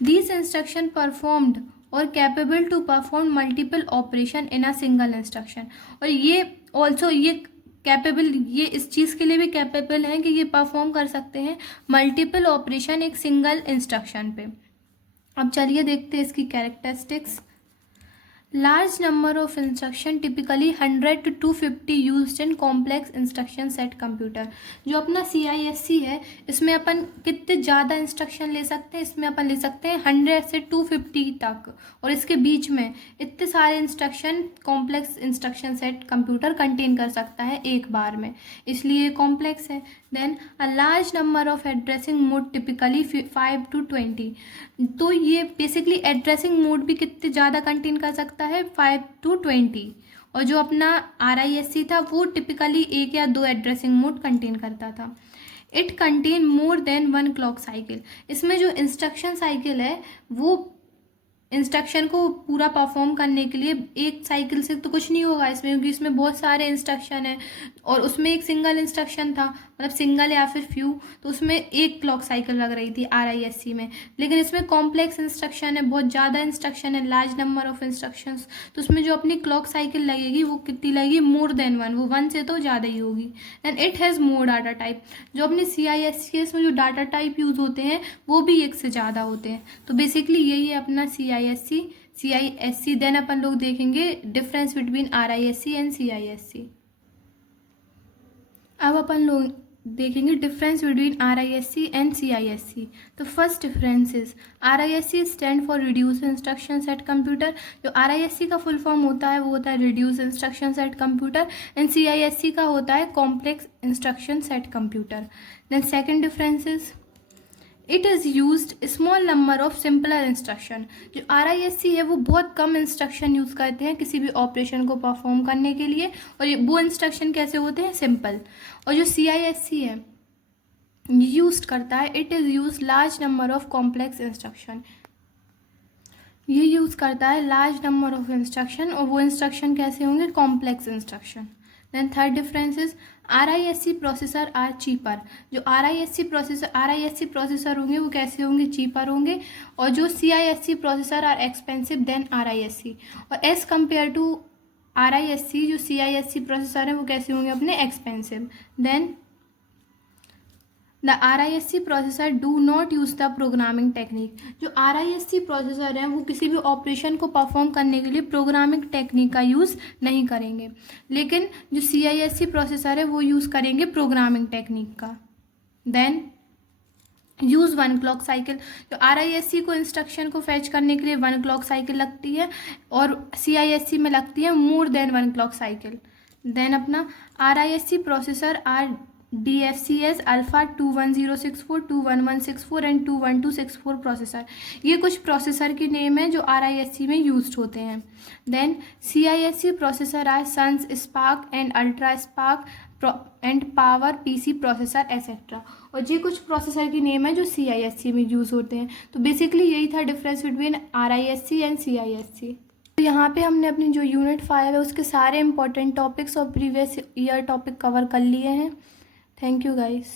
These instruction performed or capable to perform multiple operation in a single instruction। और ये also ये कैपेबल, ये इस चीज़ के लिए भी कैपेबल हैं कि ये परफॉर्म कर सकते हैं मल्टीपल ऑपरेशन एक सिंगल इंस्ट्रक्शन पे। अब चलिए देखते हैं इसकी characteristics. Large number of instruction typically 100 to 250 used in complex instruction set computer. जो अपना CISC है इसमें अपन कितने ज़्यादा इंस्ट्रक्शन ले सकते हैं? इसमें अपन ले सकते हैं 100 से 250 तक, और इसके बीच में इतने सारे instruction complex instruction set computer contain कर सकता है एक बार में, इसलिए कॉम्प्लेक्स है। Then a large number of addressing mode typically 5 to 20। तो ये बेसिकली एड्रेसिंग मोड भी कितने ज़्यादा कंटेन कर सकता है? 5 to 20। और जो अपना RISC था वो टिपिकली 1 या 2 एड्रेसिंग मोड कंटेन करता था। It contain more than 1 clock cycle. इसमें जो इंस्ट्रक्शन साइकिल है वो इंस्ट्रक्शन को पूरा परफॉर्म करने के लिए एक साइकिल से तो कुछ नहीं होगा इसमें, क्योंकि इसमें बहुत सारे इंस्ट्रक्शन हैं और उसमें एक सिंगल इंस्ट्रक्शन था, मतलब सिंगल या फिर फ्यू, तो उसमें 1 क्लॉक साइकिल लग रही थी RISC में। लेकिन इसमें कॉम्प्लेक्स इंस्ट्रक्शन है, बहुत ज़्यादा इंस्ट्रक्शन है, लार्ज नंबर ऑफ इंस्ट्रक्शंस, तो उसमें जो अपनी क्लॉक साइकिल लगेगी वो कितनी लगेगी? मोर देन 1, वो 1 से तो ज़्यादा ही होगी। Then it has more data type. जो अपनी CISC है इसमें जो डाटा टाइप यूज़ होते हैं वो भी 1 से ज़्यादा होते हैं। तो बेसिकली यही है अपना CISC। देन अपन लोग देखेंगे difference between RISC and CISC। अब अपन लोग देखेंगे difference between RISC and CISC। तो first difference is RISC stand for reduce instruction set computer. जो RISC का फुल फॉर्म होता है वो होता है reduce instruction set computer, and CISC का होता है complex instruction set computer. Then second difference is it is used small number of simpler instruction. जो RISC है वो बहुत कम इंस्ट्रक्शन यूज़ करते हैं किसी भी ऑपरेशन को परफॉर्म करने के लिए, और ये वो इंस्ट्रक्शन कैसे होते हैं? सिंपल। और जो CISC है यूज करता है, it is use large number of complex instruction. ये यूज़ करता है लार्ज नंबर ऑफ इंस्ट्रक्शन, और वो इंस्ट्रक्शन कैसे होंगे? Complex instruction. Then third difference is RISC processor are cheaper. जो RISC प्रोसेसर होंगे वो कैसे होंगे? चीपर होंगे। और जो CISC processor are expensive then RISC। और एज कम्पेयर टू RISC जो CISC प्रोसेसर है वो कैसे होंगे? अपने expensive. Then the RISC processor do not use the programming technique. जो RISC प्रोसेसर हैं वो किसी भी ऑपरेशन को परफॉर्म करने के लिए प्रोग्रामिंग टेक्निक का यूज़ नहीं करेंगे, लेकिन जो CISC प्रोसेसर है वो यूज़ करेंगे प्रोग्रामिंग टेक्निक का। Then use 1 clock cycle. जो RISC को इंस्ट्रक्शन को फैच करने के लिए 1 क्लॉक साइकिल लगती है, और CISC में लगती है more than 1 clock cycle. Then अपना RISC processor are DFCS alpha 21064, 21164 and 21264 processor. ये कुछ प्रोसेसर के नेम हैं जो RISC में यूज्ड होते हैं। Then CISC processor are Sun's SPARC and ultra SPARC and power PC processor etcetera. और ये कुछ प्रोसेसर के नेम है जो CISC में यूज़ होते हैं। तो बेसिकली यही था difference between RISC and CISC। तो यहाँ पे हमने अपनी जो यूनिट 5 है उसके सारे इंपॉर्टेंट टॉपिक्स और प्रीवियस ईयर टॉपिक कवर कर लिए हैं। Thank you guys.